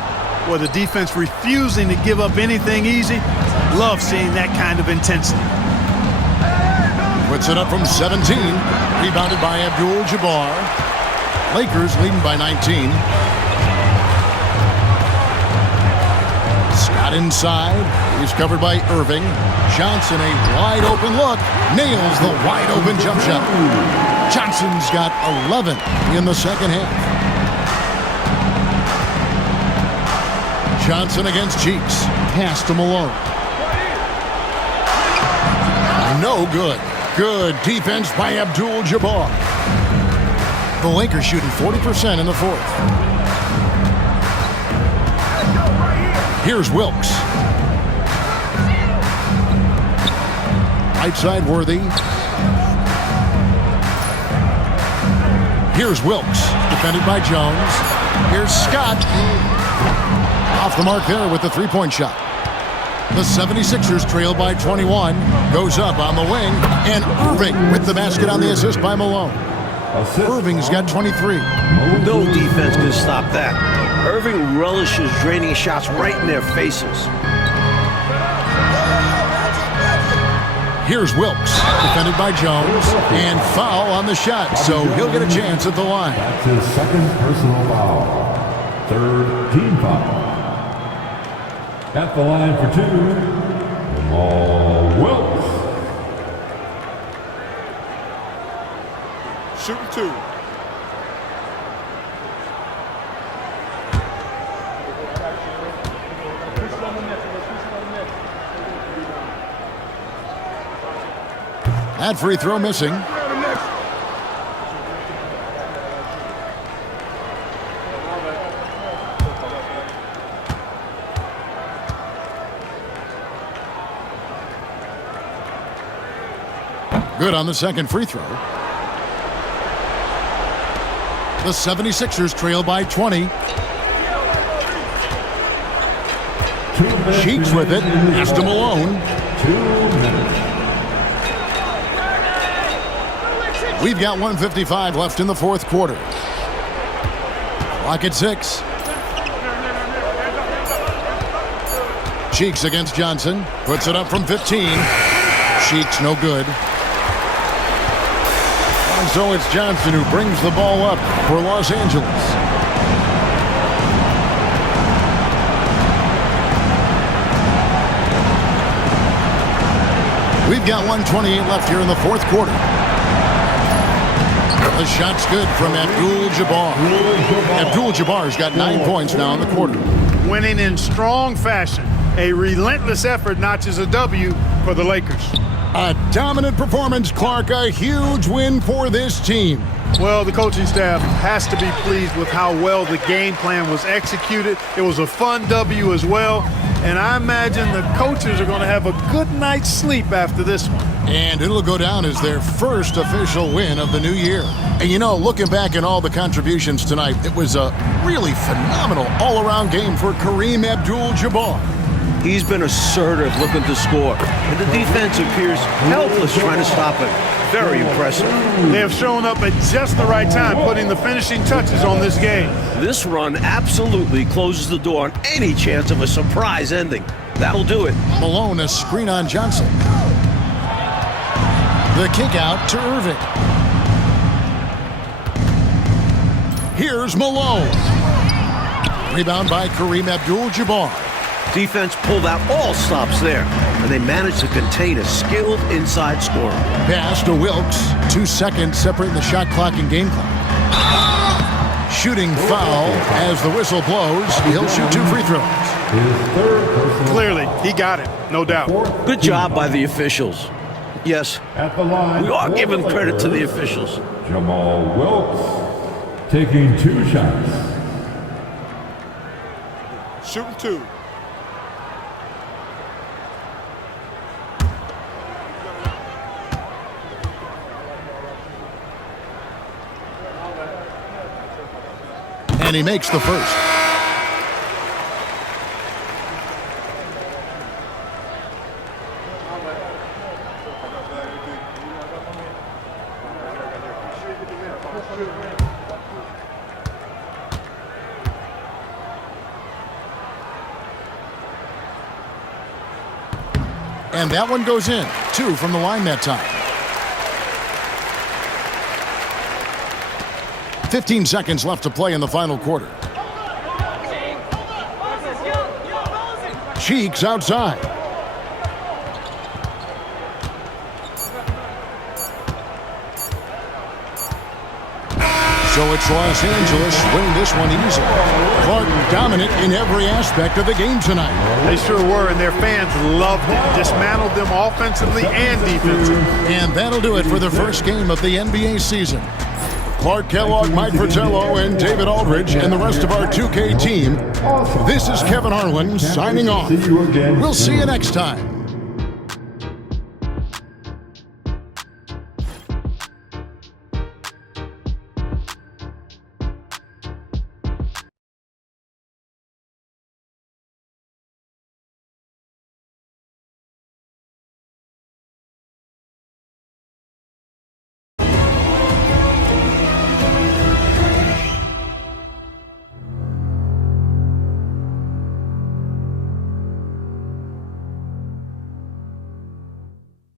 Well, the defense refusing to give up anything easy. Love seeing that kind of intensity. Puts it up from 17. Rebounded by Abdul-Jabbar. Lakers leading by 19. Scott inside. He's covered by Irving. Johnson, a wide open look. Nails the wide open jump shot. Johnson's got 11 in the second half. Johnson against Cheeks. Pass to Malone. No good. Good defense by Abdul-Jabbar. The Lakers shooting 40% in the fourth. Here's Wilkes. Right side Worthy. Here's Wilkes. Defended by Jones. Here's Scott. Off the mark there with the three-point shot. The 76ers trail by 21. Goes up on the wing. And Irving with the basket on the assist by Malone. Irving's got 23. No defense can stop that. Irving relishes draining shots right in their faces. Here's Wilkes, defended by Jones, and foul on the shot, so he'll get a chance at the line. That's his second personal foul. Third team foul. At the line for 2, Wilkes. Shooting 2. That free throw missing. Good on the second free throw. The 76ers trail by 20. Cheeks with it. Pass to Malone. 2 minutes. We've got 1:55 left in the fourth quarter. Clock at 6. Cheeks against Johnson. Puts it up from 15. Cheeks no good. And so it's Johnson who brings the ball up for Los Angeles. We've got 1:28 left here in the fourth quarter. The shot's good from Abdul-Jabbar. Abdul-Jabbar's got 9 points now in the quarter. Winning in strong fashion. A relentless effort notches a W for the Lakers. A dominant performance, Clark. A huge win for this team. Well, the coaching staff has to be pleased with how well the game plan was executed. It was a fun W as well. And I imagine the coaches are going to have a good night's sleep after this one. And it'll go down as their first official win of the new year. And you know, looking back at all the contributions tonight, it was a really phenomenal all-around game for Kareem Abdul-Jabbar. He's been assertive looking to score, and the defense appears helpless trying to stop him. Very impressive. They have shown up at just the right time, putting the finishing touches on this game. This run absolutely closes the door on any chance of a surprise ending. That'll do it. Malone, a screen on Johnson. The kick out to Irving. Here's Malone. Rebound by Kareem Abdul-Jabbar. Defense pulled out all stops there, and they managed to contain a skilled inside scorer. Pass to Wilkes. 2 seconds separating the shot clock and game clock. Shooting foul as the whistle blows. He'll shoot 2 free throws. Clearly, he got it, no doubt. Good job by the officials. Yes, At the line, we are giving credit to the officials. Jamal Wilkes taking 2 shots. Shooting 2. And he makes the first. And that one goes in. 2 from the line that time. 15 seconds left to play in the final quarter. Cheeks outside. So it's Los Angeles winning this one easily. Clark dominant in every aspect of the game tonight. They sure were, and their fans loved it. Dismantled them offensively and defensively. And that'll do it for the first game of the NBA season. Clark Kellogg, Mike Fratello, and David Aldridge, and the rest of our 2K team. This is Kevin Harlan signing off. We'll see you next time.